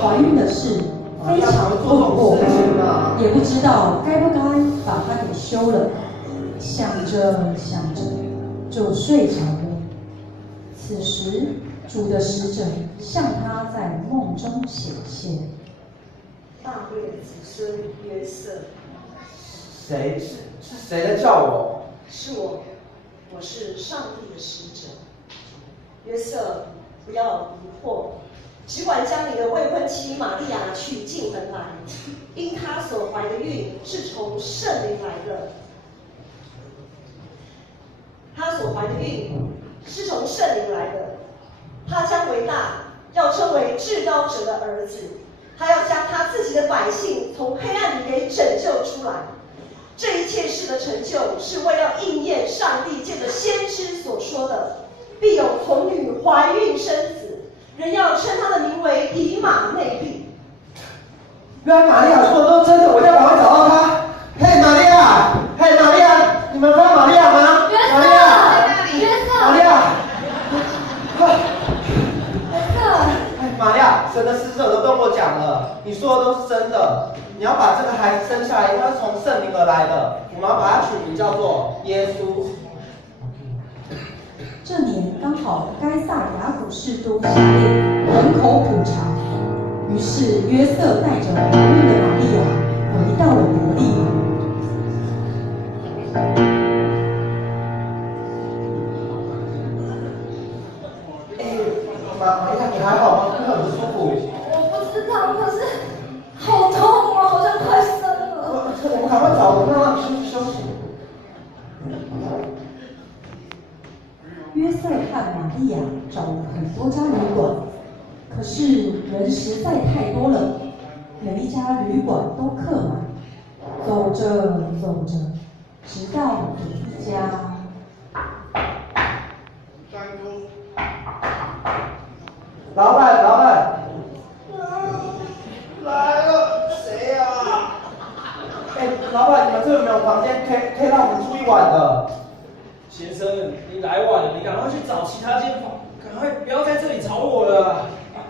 怀孕的事非常困惑，也不知道该不该把她给休了。想着想着就睡着了。此时，主的使者向他在梦中显现。大卫的子孙约瑟，谁在叫我？是我，我是上帝的使者。约瑟，不要疑惑，只管将你的未婚妻玛利亚娶进门来，因她所怀的孕是从圣灵来的。她所怀的孕是从圣灵来的，她将为大，要称为至高者的儿子。他要将他自己的百姓从黑暗里给拯救出来。这一切事的成就，是为了应验上帝借着先知所说的：必有童女怀孕生子，人要称他的名为以马内利。原来玛利亚说的都是真的，我一定要赶快找到她。嘿，玛利亚，嘿，玛利亚，你们看到玛利亚吗？玛利亚，约瑟，玛利亚，玛利亚，神的使者都跟我讲了，你说的都是真的。你要把这个孩子生下来，因为他是从圣灵而来的，我们要把他取名叫做耶稣。这年刚好该撒雅古士都下令人口普查，于是约瑟带着怀孕的玛利亚回到了伯利恒。玛利亚，你还好吗？会很不舒服。我不知道，可是好痛啊，好像快生了。我们赶快找个地方让你休息。约瑟和玛利亚找了很多家旅馆，可是人实在太多了，每一家旅馆都客满。走着走着，直到有一家。老板，来了，谁呀？老板，你们这有没有房间可以让我们住一晚的？先生，你来晚了，你赶快去找其他间房，赶快不要在这里吵我了。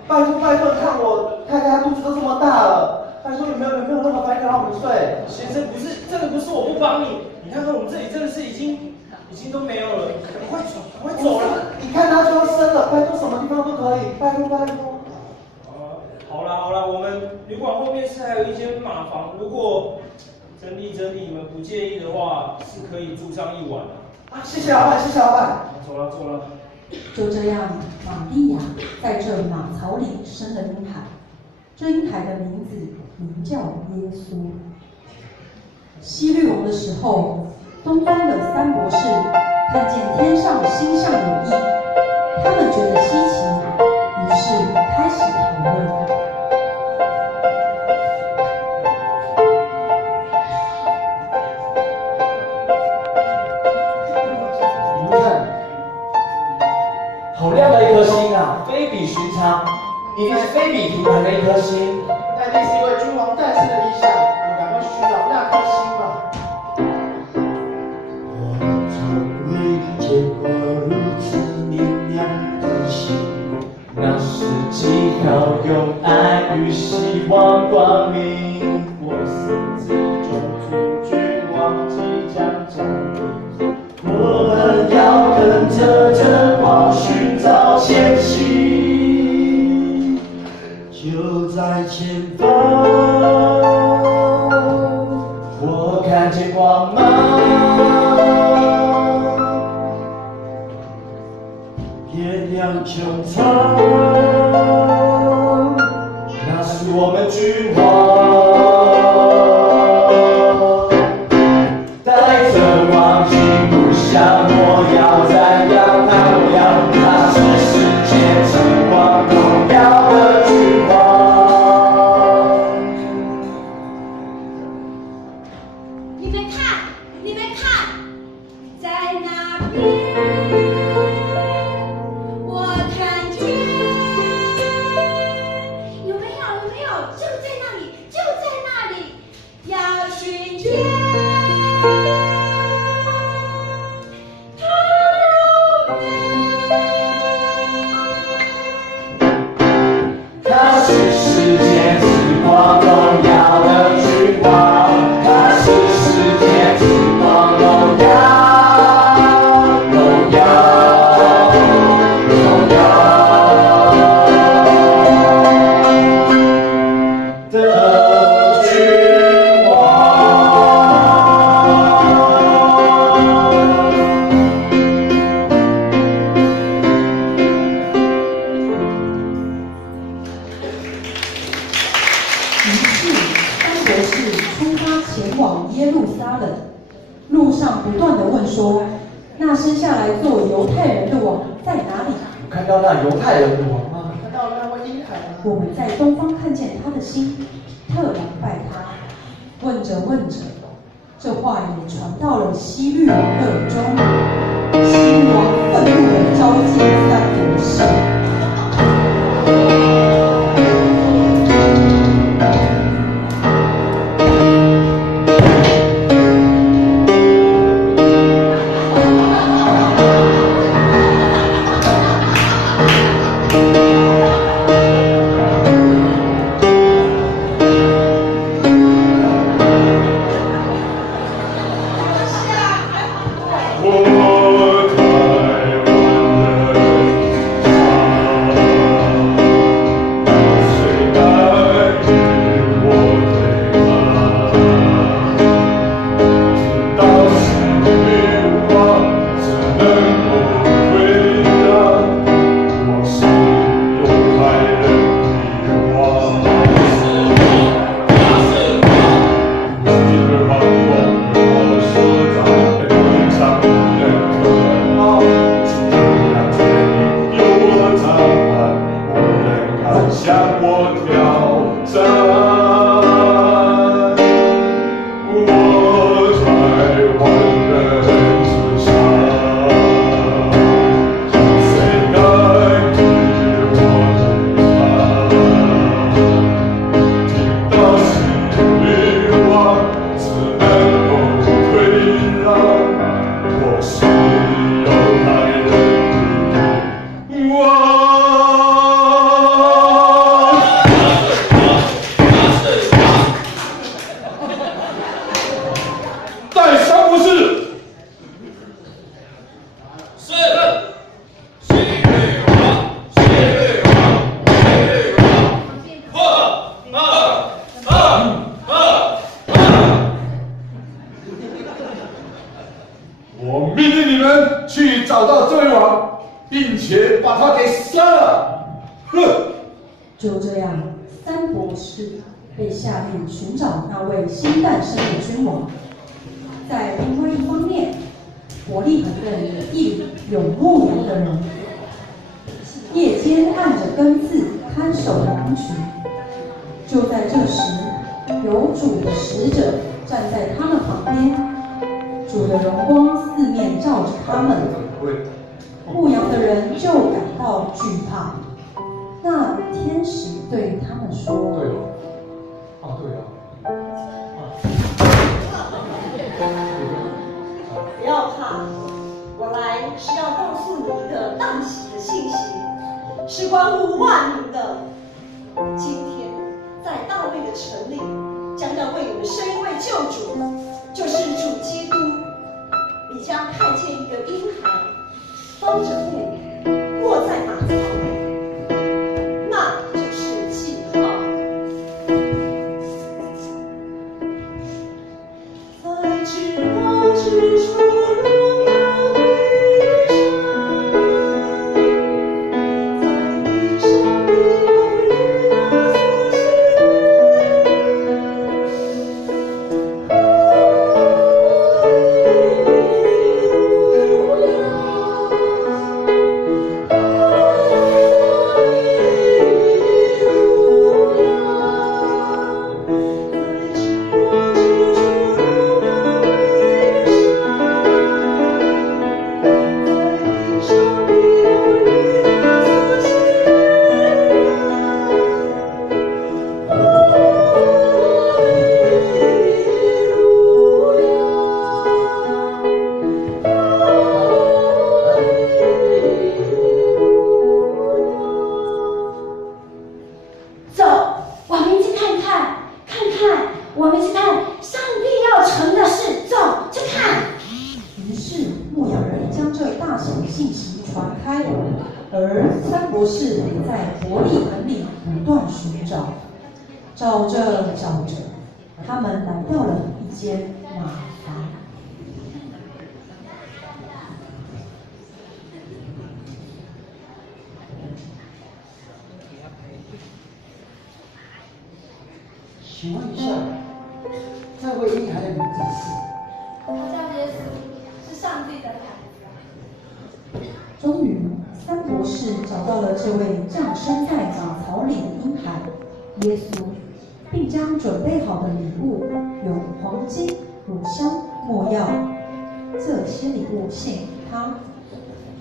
拜托，看我太太肚子都这么大了，拜托有没有任何房间让我们睡？先生，不是这个，不是我不帮你，你看看我们这里真的是已经都没有了，赶快走了。你看他就要生了，拜托什么地方都可以，拜托。好啦，我们旅馆后面是还有一间马房，如果整理你们不介意的话，是可以住上一晚的。谢谢老板。走了。就这样，玛利亚在这马槽里生了婴孩，这婴孩的名字名叫耶稣。希律王的时候，东方的三博士看见天上星象有异，他们觉得稀奇，于是开始讨论。你看，好亮的一颗星啊，非比寻常，一定是非比平凡的一颗星。那一定是一位君王诞生的意象，我们赶快去寻找那颗星吧。看见光芒。月亮穹苍，那是我们君王，带着王进故乡，我要赞扬他，我要他是世界之王，荣耀的君王。你们看，你们看，在那边。路上不断地问说：“那生下来做犹太人的王在哪里？”有看到那犹太人的王吗？看到那位婴孩吗？我们在东方看见他的心，特来拜他。问着问着，这话也传到了希律王的耳中。希律王愤怒地召见三博士。我命令你们去找到这位王，并且把他给杀了。哼！就这样，三博士被下令寻找那位新诞生的君王。在另外一方面，伯利恒的一里有牧羊的人，夜间按着更次看守羊群。就在这时，有主的使者站在他们旁边。主的荣光四面照着他们，牧羊的人就感到惧怕。那天使对他们说：“对哦，啊对啊，不要怕，我来是要告诉你一个大喜的信息，是关乎万民的。今天在大卫的城里，将要为我们生一位救主，就是主基督。你将看见一个婴孩，包着布，卧在马槽里，那就是记号。在找着找着，他们来到了一间马房。请问一下，这位婴孩的名字是？他叫耶稣，是上帝的孩子。终于，三博士找到了这位降生在马槽里的婴孩耶稣。并将准备好的礼物有黄金、乳香、没药，这些礼物献给他。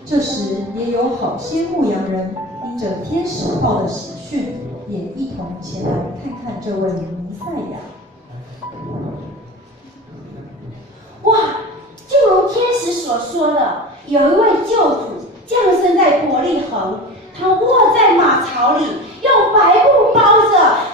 这时，也有好些牧羊人因着天使报的喜讯，也一同前来看看这位弥赛亚。哇！就如天使所说的，有一位救主降生在伯利恒，他卧在马槽里，用白布包着。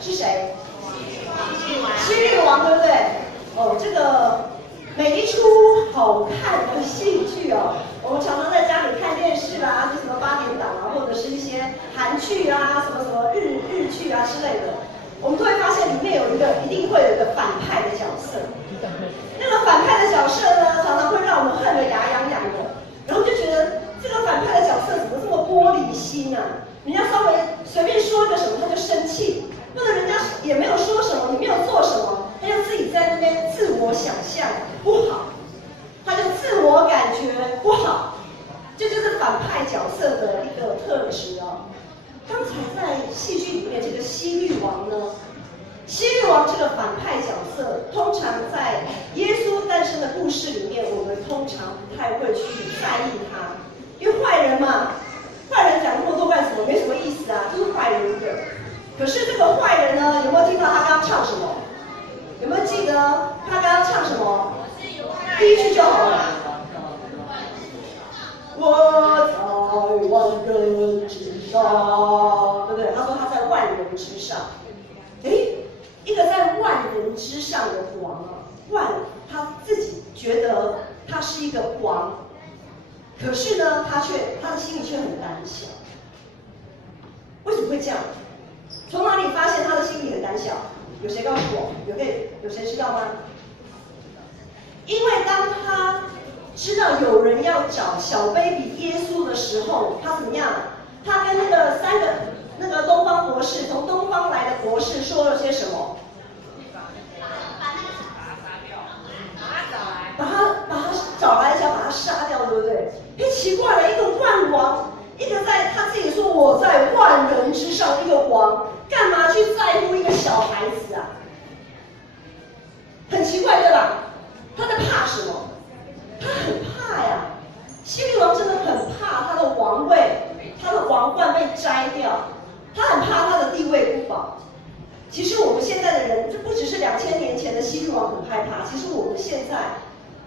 是谁？希律王，对不对？哦，这个每一出好看的戏剧哦，我们常常在家里看电视啊，就什么8点档啊，或者是一些韩剧啊，什么日剧啊之类的，我们都会发现里面一定会有一个反派的角色。那个反派的角色呢，常常会让我们恨得牙痒痒的，然后就觉得这个反派的角色怎么这么玻璃心啊？人家稍微随便说个什么他就生气，或者人家也没有说什么，你没有做什么，他就自己在那边自我想象不好，他就自我感觉不好，这就是反派角色的一个特质哦。刚才在戏剧里面这个希律王呢，希律王这个反派角色，通常在耶稣诞生的故事里面，我们通常不太会去在意他，因为坏人嘛，坏人讲那么多干什么？没什么意思啊，就是坏人的。可是这个坏人呢，有没有听到他刚刚唱什么？有没有记得他刚刚唱什么？第一句就好了。我在万人之上，对不对？他说他在万人之上。一个在万人之上的王啊，他自己觉得他是一个王，可是呢，他的心里却很胆小。为什么会这样？从哪里发现他的心里很胆小？有谁告诉我？有谁知道吗？因为当他知道有人要找小 baby 耶稣的时候，他怎么样？他跟那个东方博士，从东方来的博士说了些什么？把他找来，想把他杀掉，对不对？奇怪了，一个万王，一个在他自己说我在万人之上，一个王，干嘛去在乎一个小孩子啊？很奇怪，对吧？他在怕什么？他很怕呀。希律王真的很怕他的王位，他的王冠被摘掉，他很怕他的地位不保。其实我们现在的人，这不只是2000年前的希律王很害怕，其实我们现在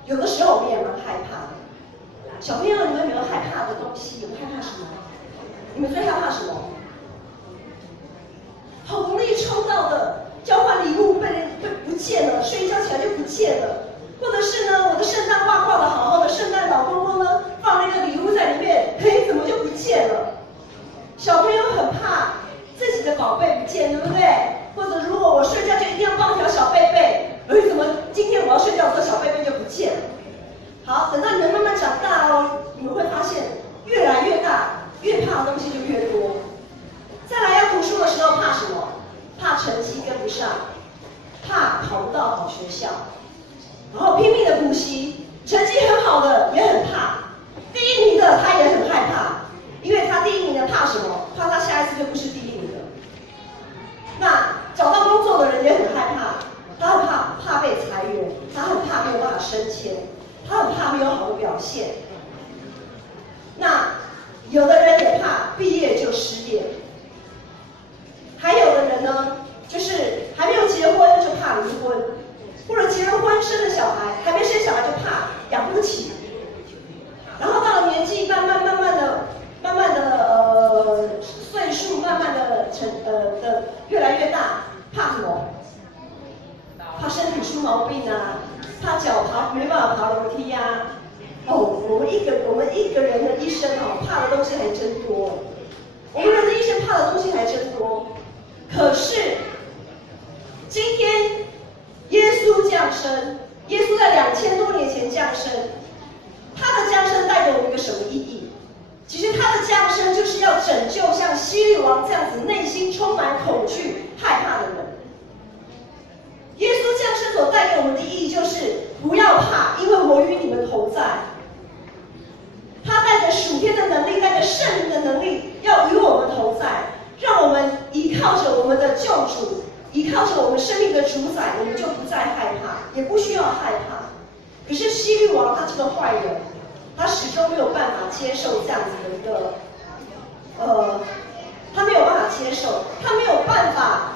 有的时候我们也蛮害怕的。小朋友，你们有没有害怕的东西？有没有害怕什么？你们最害怕什么？好不容易抽到的交换礼物被不见了，睡一觉起来就不见了。或者是呢，我的圣诞袜挂得好好的，圣诞老公公呢放了一个礼物在里面，怎么就不见了？小朋友很怕自己的宝贝不见，对不对？或者如果我睡觉就一定要抱一条小贝贝，怎么今天我要睡觉的时候小贝贝就不见了？好，等到你们慢慢长大哦，你们会发现越来越大，越怕的东西就越多。再来要读书的时候怕什么？怕成绩跟不上，怕考不到好学校，然后拼命的补习，成绩很好的也很怕，第一名的他也很害怕，因为他第一名的怕什么？怕他下一次就不是第一名的。那找到工作的人也很害怕，他很怕被裁员，他很怕没有办法升迁，他很怕没有好的表现。那有的人也怕毕业就失业，还有的人呢，就是还没有结婚就怕离婚，或者结了婚生了小孩，还没生小孩就怕养不起，然后到了年纪慢慢的岁数慢慢的越来越大，怕什么？怕身体出毛病啊，怕脚没办法爬楼梯啊。我们一个人的一生怕的东西还真多。我们人的一生怕的东西还真多。可是今天耶稣降生，耶稣在2000多年前降生，他的降生带给我们一个什么意义？其实他的降生就是要拯救像希律王这样子内心充满恐惧、害怕的人。耶稣降生所带给我们的意义就是不要怕，因为我与你们同在。他带着属天的能力，带着圣灵的能力，要与我们同在，让我们依靠着我们的救主，依靠着我们生命的主宰，我们就不再害怕，也不需要害怕。可是希律王他这个坏人，他始终没有办法接受这样子的一个，他没有办法接受，他没有办法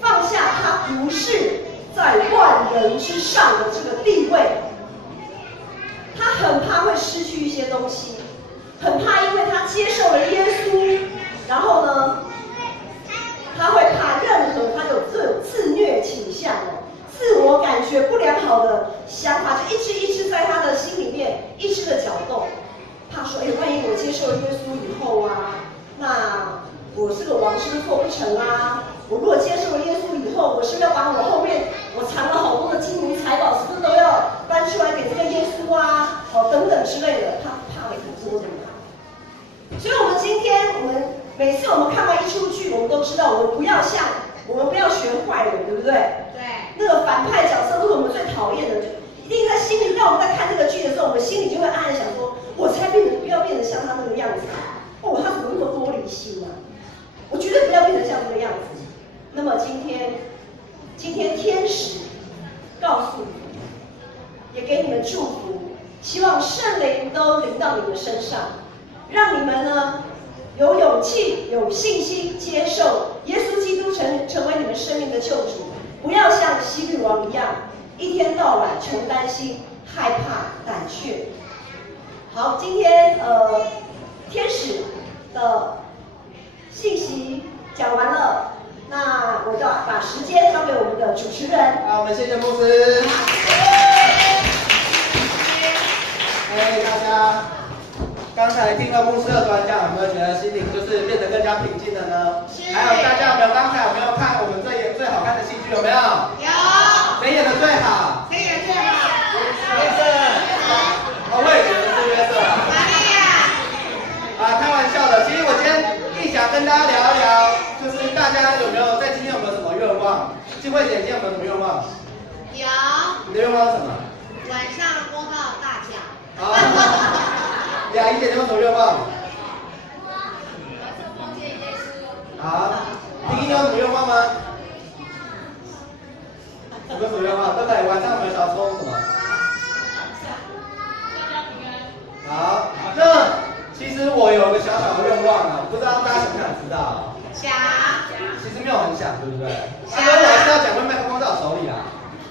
放下他不是在万人之上的这个地位。他很怕会失去一些东西，很怕因为他接受了耶稣，然后呢，他会怕任何好的想法就一直在他的心里面一直的搅动，怕说，万一我接受了耶稣以后啊，那我这个王是不是做不成啊？我如果接受了耶稣以后，我是不是要把我后面我藏了好多的金银财宝，是不是都要搬出来给这个耶稣啊？等等之类的，他怕了很多的。所以，我们今天，每次我们看完一出剧，我们都知道，我们不要学坏人，对不对？对。那个反派角色，都是我们最讨厌的，就一定在心里。让我们在看这个剧的时候，我们心里就会暗暗想说，我才不要变成像他那个样子。他怎么那么玻璃心啊？我绝对不要变成像这个样子。那么今天天使告诉你们，也给你们祝福，希望圣灵都临到你们身上，让你们呢有勇气、有信心接受耶稣基督成为你们生命的救主，不要像希律王一样，一天到晚穷担心、害怕、胆怯。好，今天天使的信息讲完了，那我就把时间交给我们的主持人。好，我们谢谢牧师。大家刚才听了牧师的短讲，有没有觉得心灵就是变得更加平静了呢？还有大家有没有刚才有没有看我们最好看的戏剧？有没有？有。谁演的最好？谁演最好？约瑟。我也觉得是约瑟。玛利亚。开玩笑的。其实我今天想跟大家聊一聊，就是大家有没有在今天有没有什么愿望？静慧姐今天有没有什么愿望？有。你的愿望是什么？晚上播到大奖。雅怡姐，你有什么愿望？好，婷婷有什么愿望吗？有没有什么愿望？对不对？晚上我们想抽什么？好，那其实我有个小小的愿望啊，不知道大家想不想知道？想。其实没有很想，对不对？所以我还是要讲，因为麦克风在我手里啊，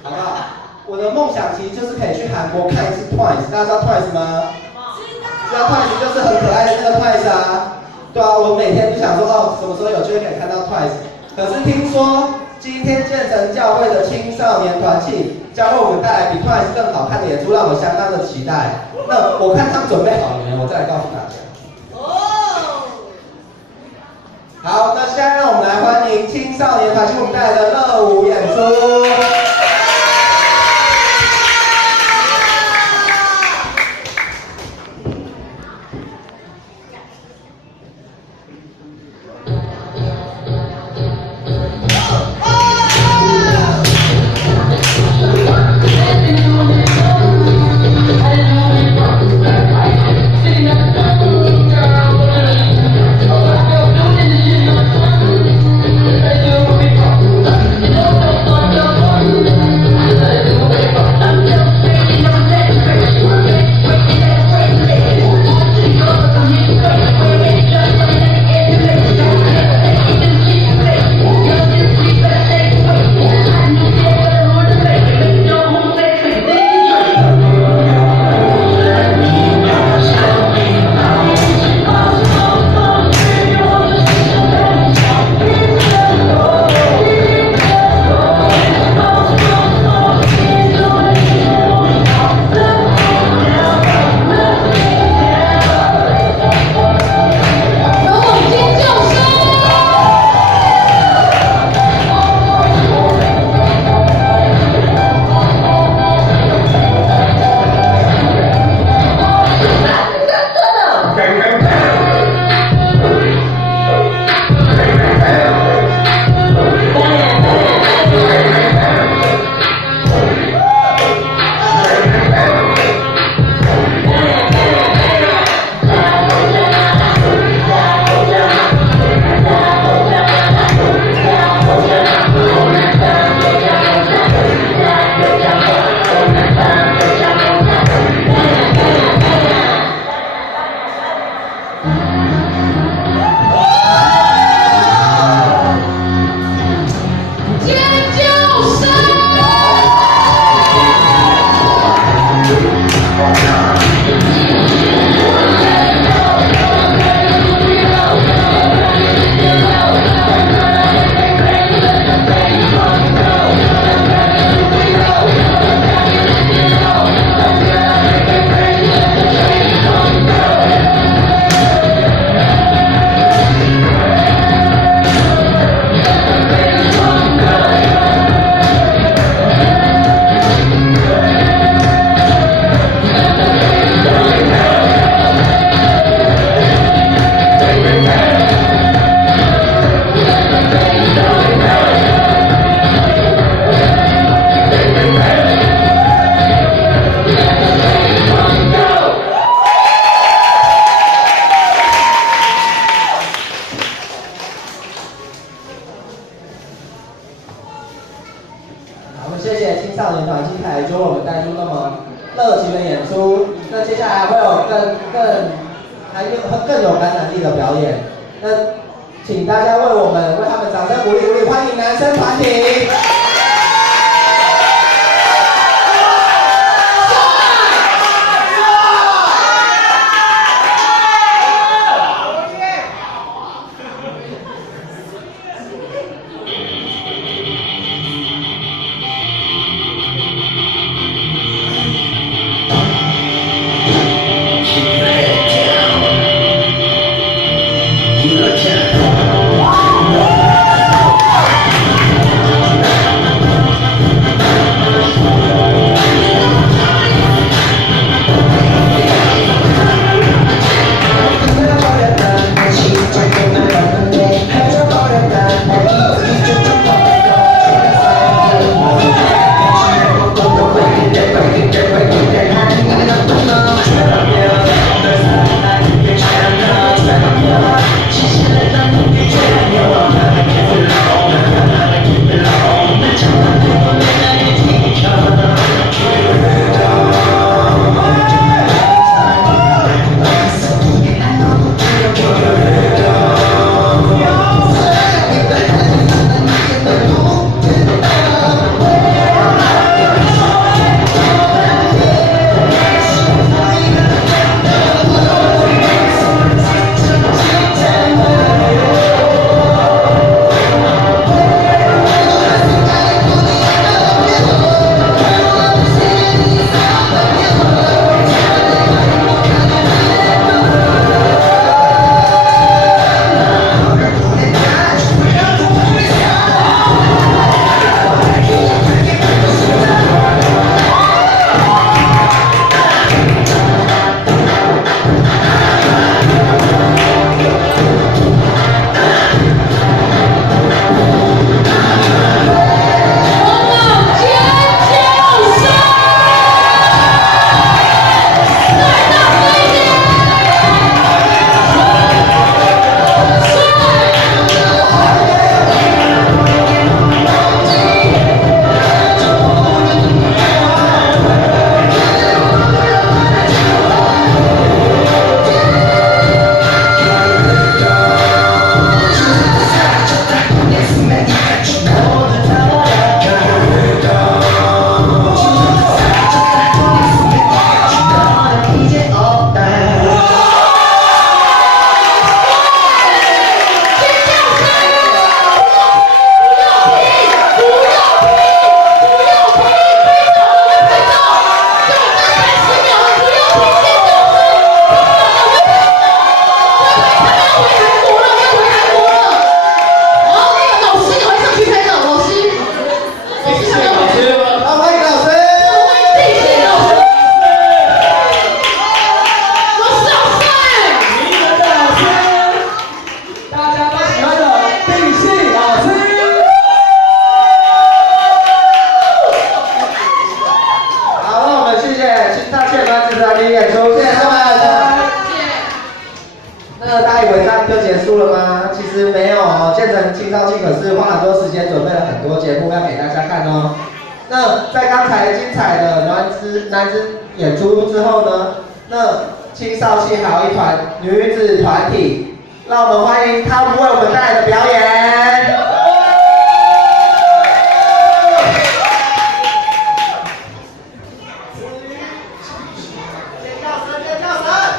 好不好？我的梦想其实就是可以去韩国看一次 Twice， 大家知道 Twice 吗？知道 Twice 就是很可爱的那个 Twice 啊。对啊，我每天就想说，什么时候有机会可以看到 Twice。可是听说今天建成教会的青少年团契将为我们带来比 Twice 更好看的演出，让我相当的期待。那我看他们准备好了没有，我再来告诉大家。好，那现在让我们来欢迎青少年团契为我们带来的热舞演出。Oh, 少年团精彩，就为我们带出那么热情的演出。那接下来会有更有感染力的表演。那请大家为他们掌声鼓励，欢迎男生团体。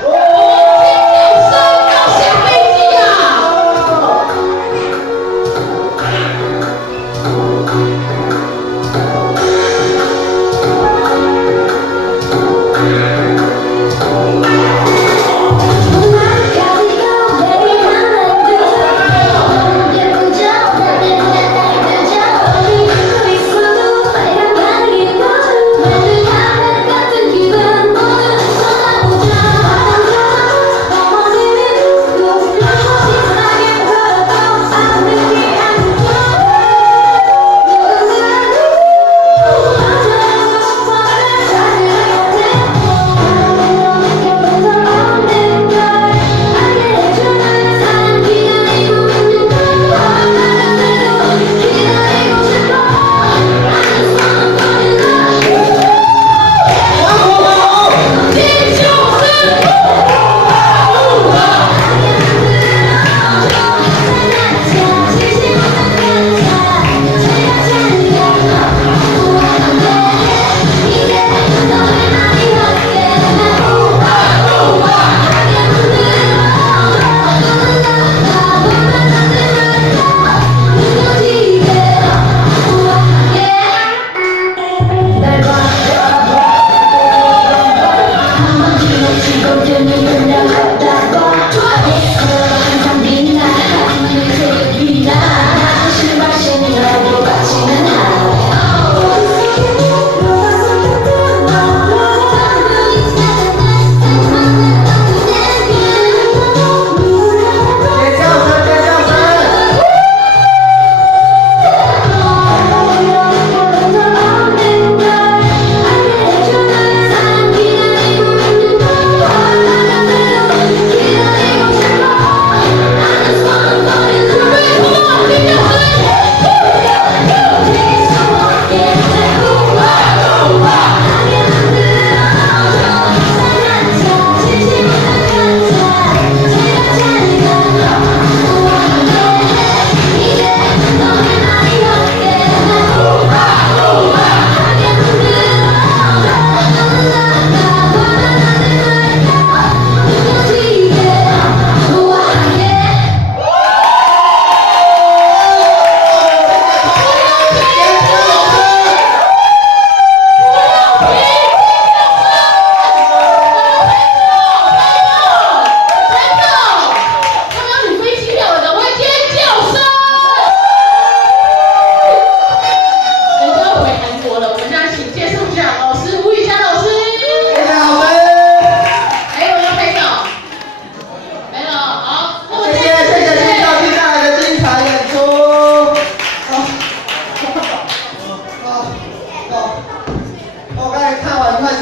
我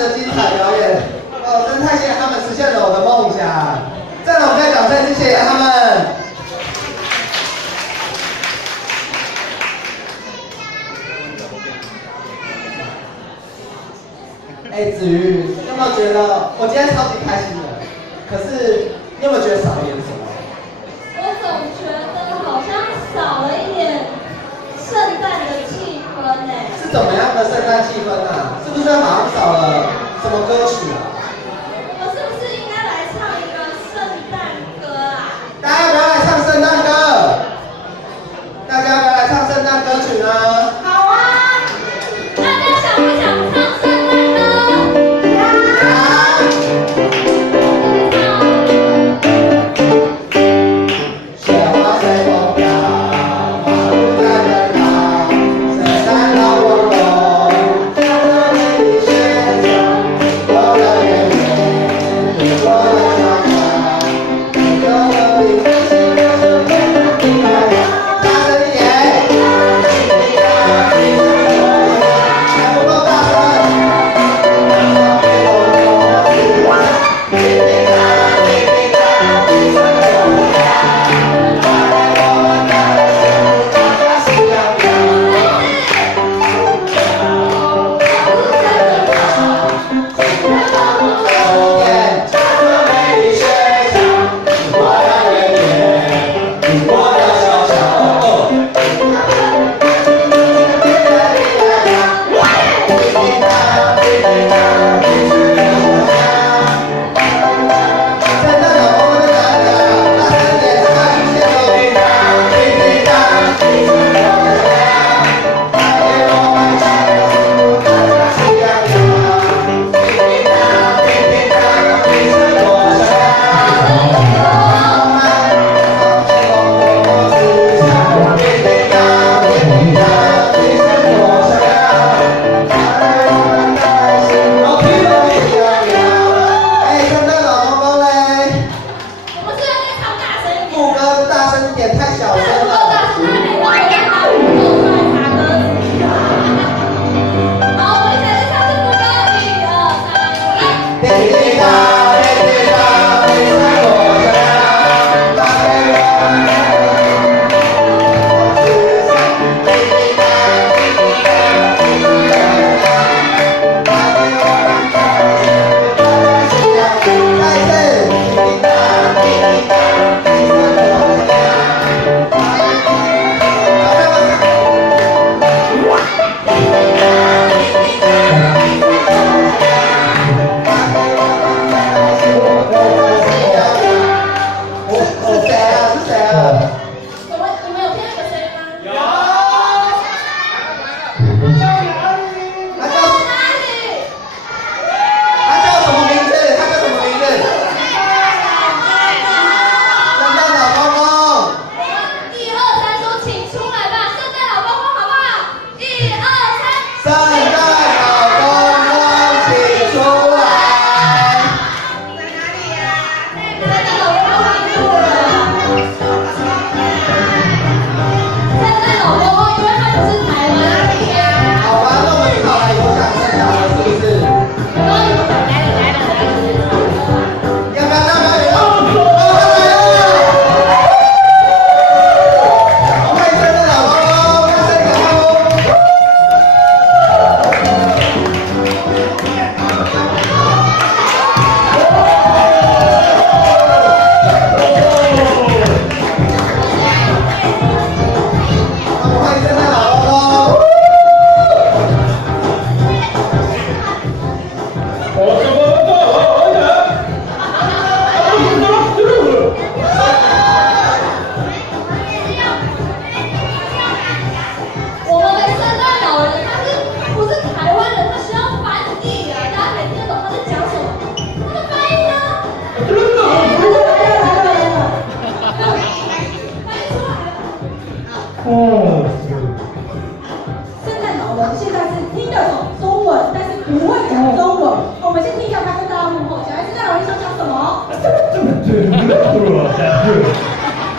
的精彩表演，真太谢谢他们实现了我的梦想。再来，我们再掌声谢谢他们。子瑜，你有没有觉得我今天超级开心的？可是你有没有觉得少了点什么？我总觉得好像少了一点圣诞的气氛呢。是怎么样的圣诞气氛啊？是不是好像少了什么歌曲啊？我是不是应该来唱一个圣诞歌啊？大家要不要来唱圣诞歌？大家要不要来唱圣诞歌曲呢？好啊！大家想不想唱圣诞歌？雪花随风飘，马路在奔跑，圣诞老公公，他的美丽雪橇，我的圆圆，我的小小，你有我的开心的圣诞礼物，大声一点，还不够大声。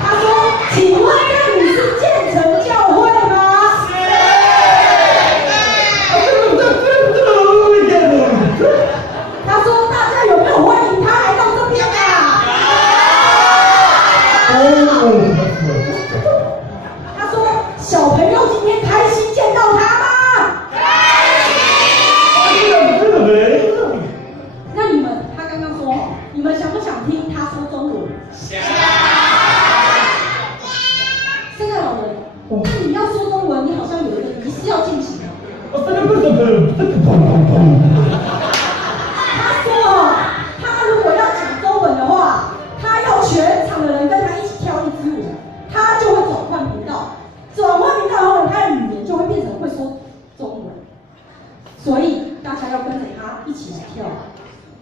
他说：“请问这里是建成教会吗？”是。他说他如果要讲中文的话，他要全场的人跟他一起跳一支舞，他就会转换频道。转换频道后，他的语言就会变成会说中文。所以大家要跟着他一起来跳。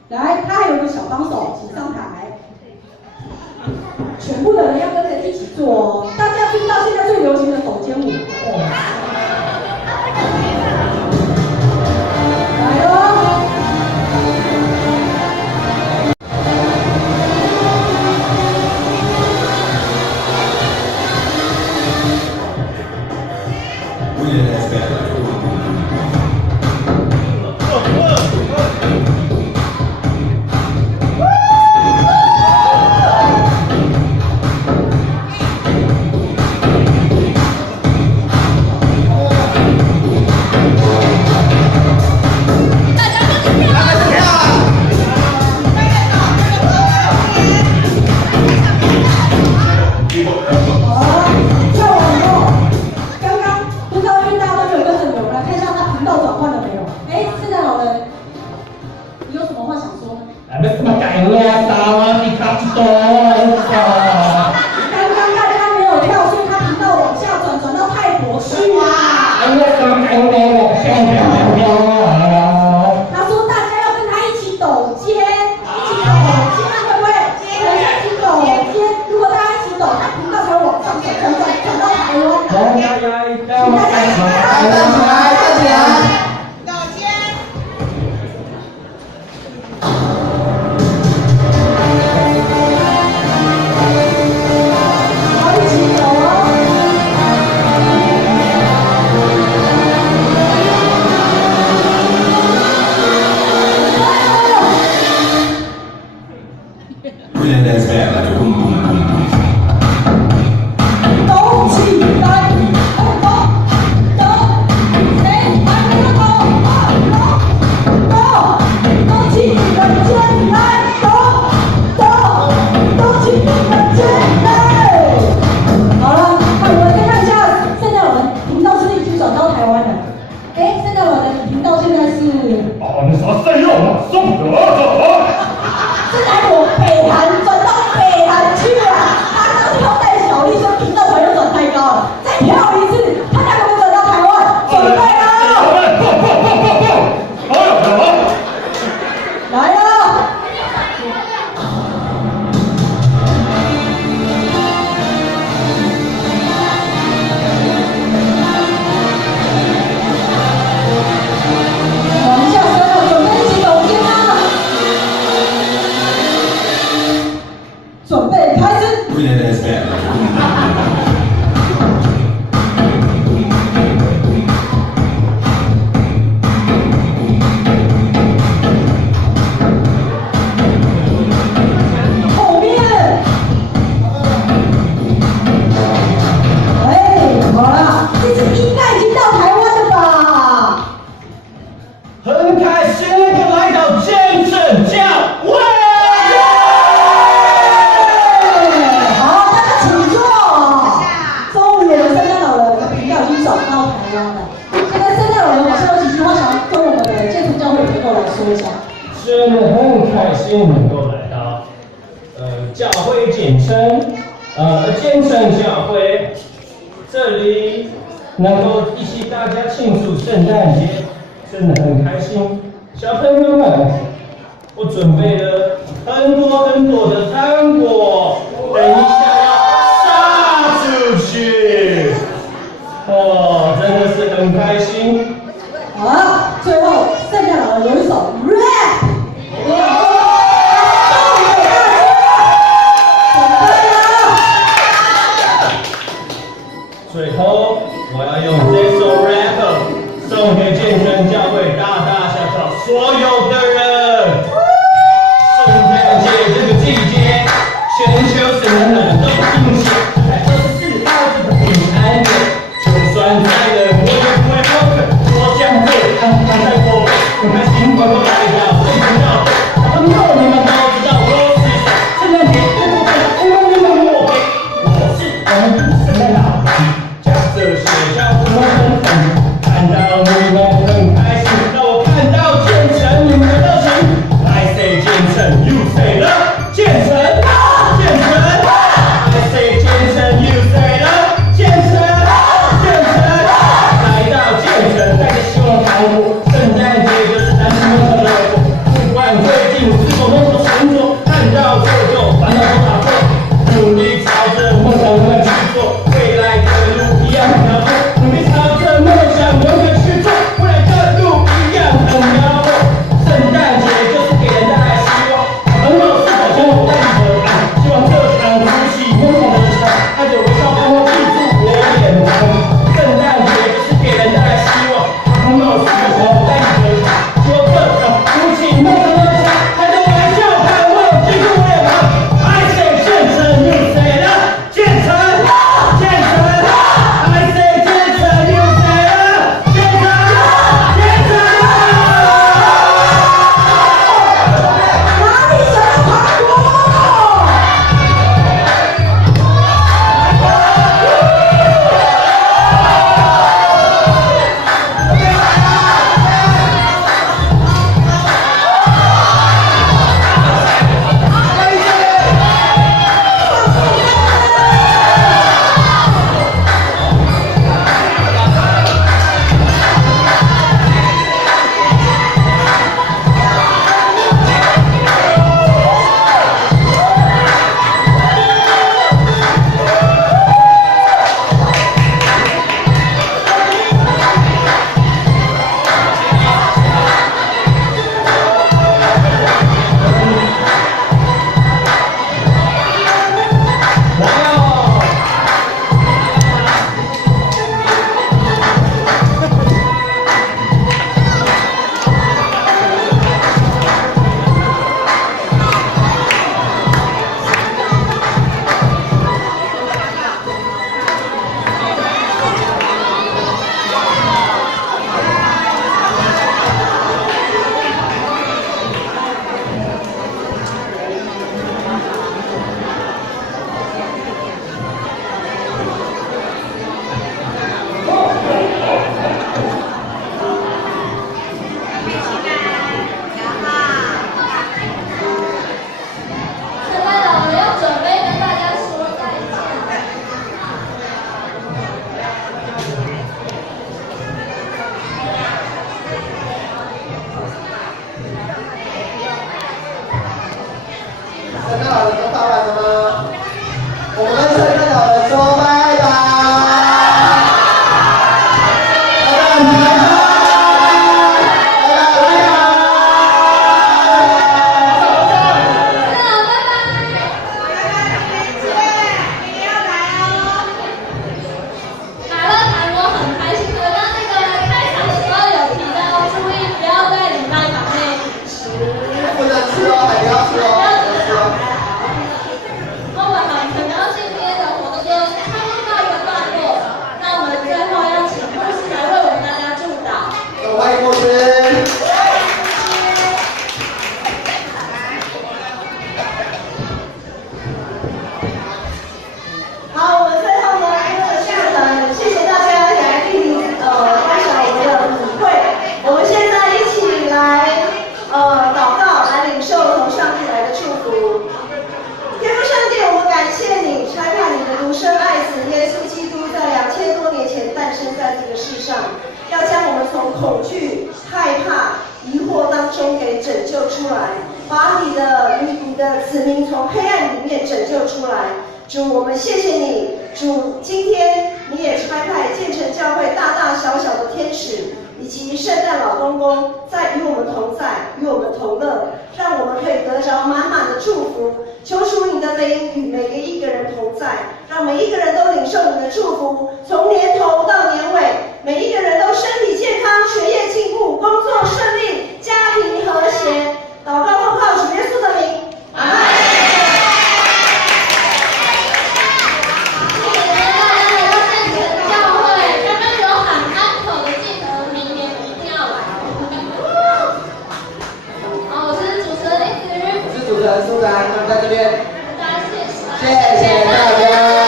来，他还有个小帮手，请上台。全部的人要跟着一起做哦。大家知道现在最流行的手肩舞。来喽！我将会主持人苏丹，他们在这边，谢谢大家。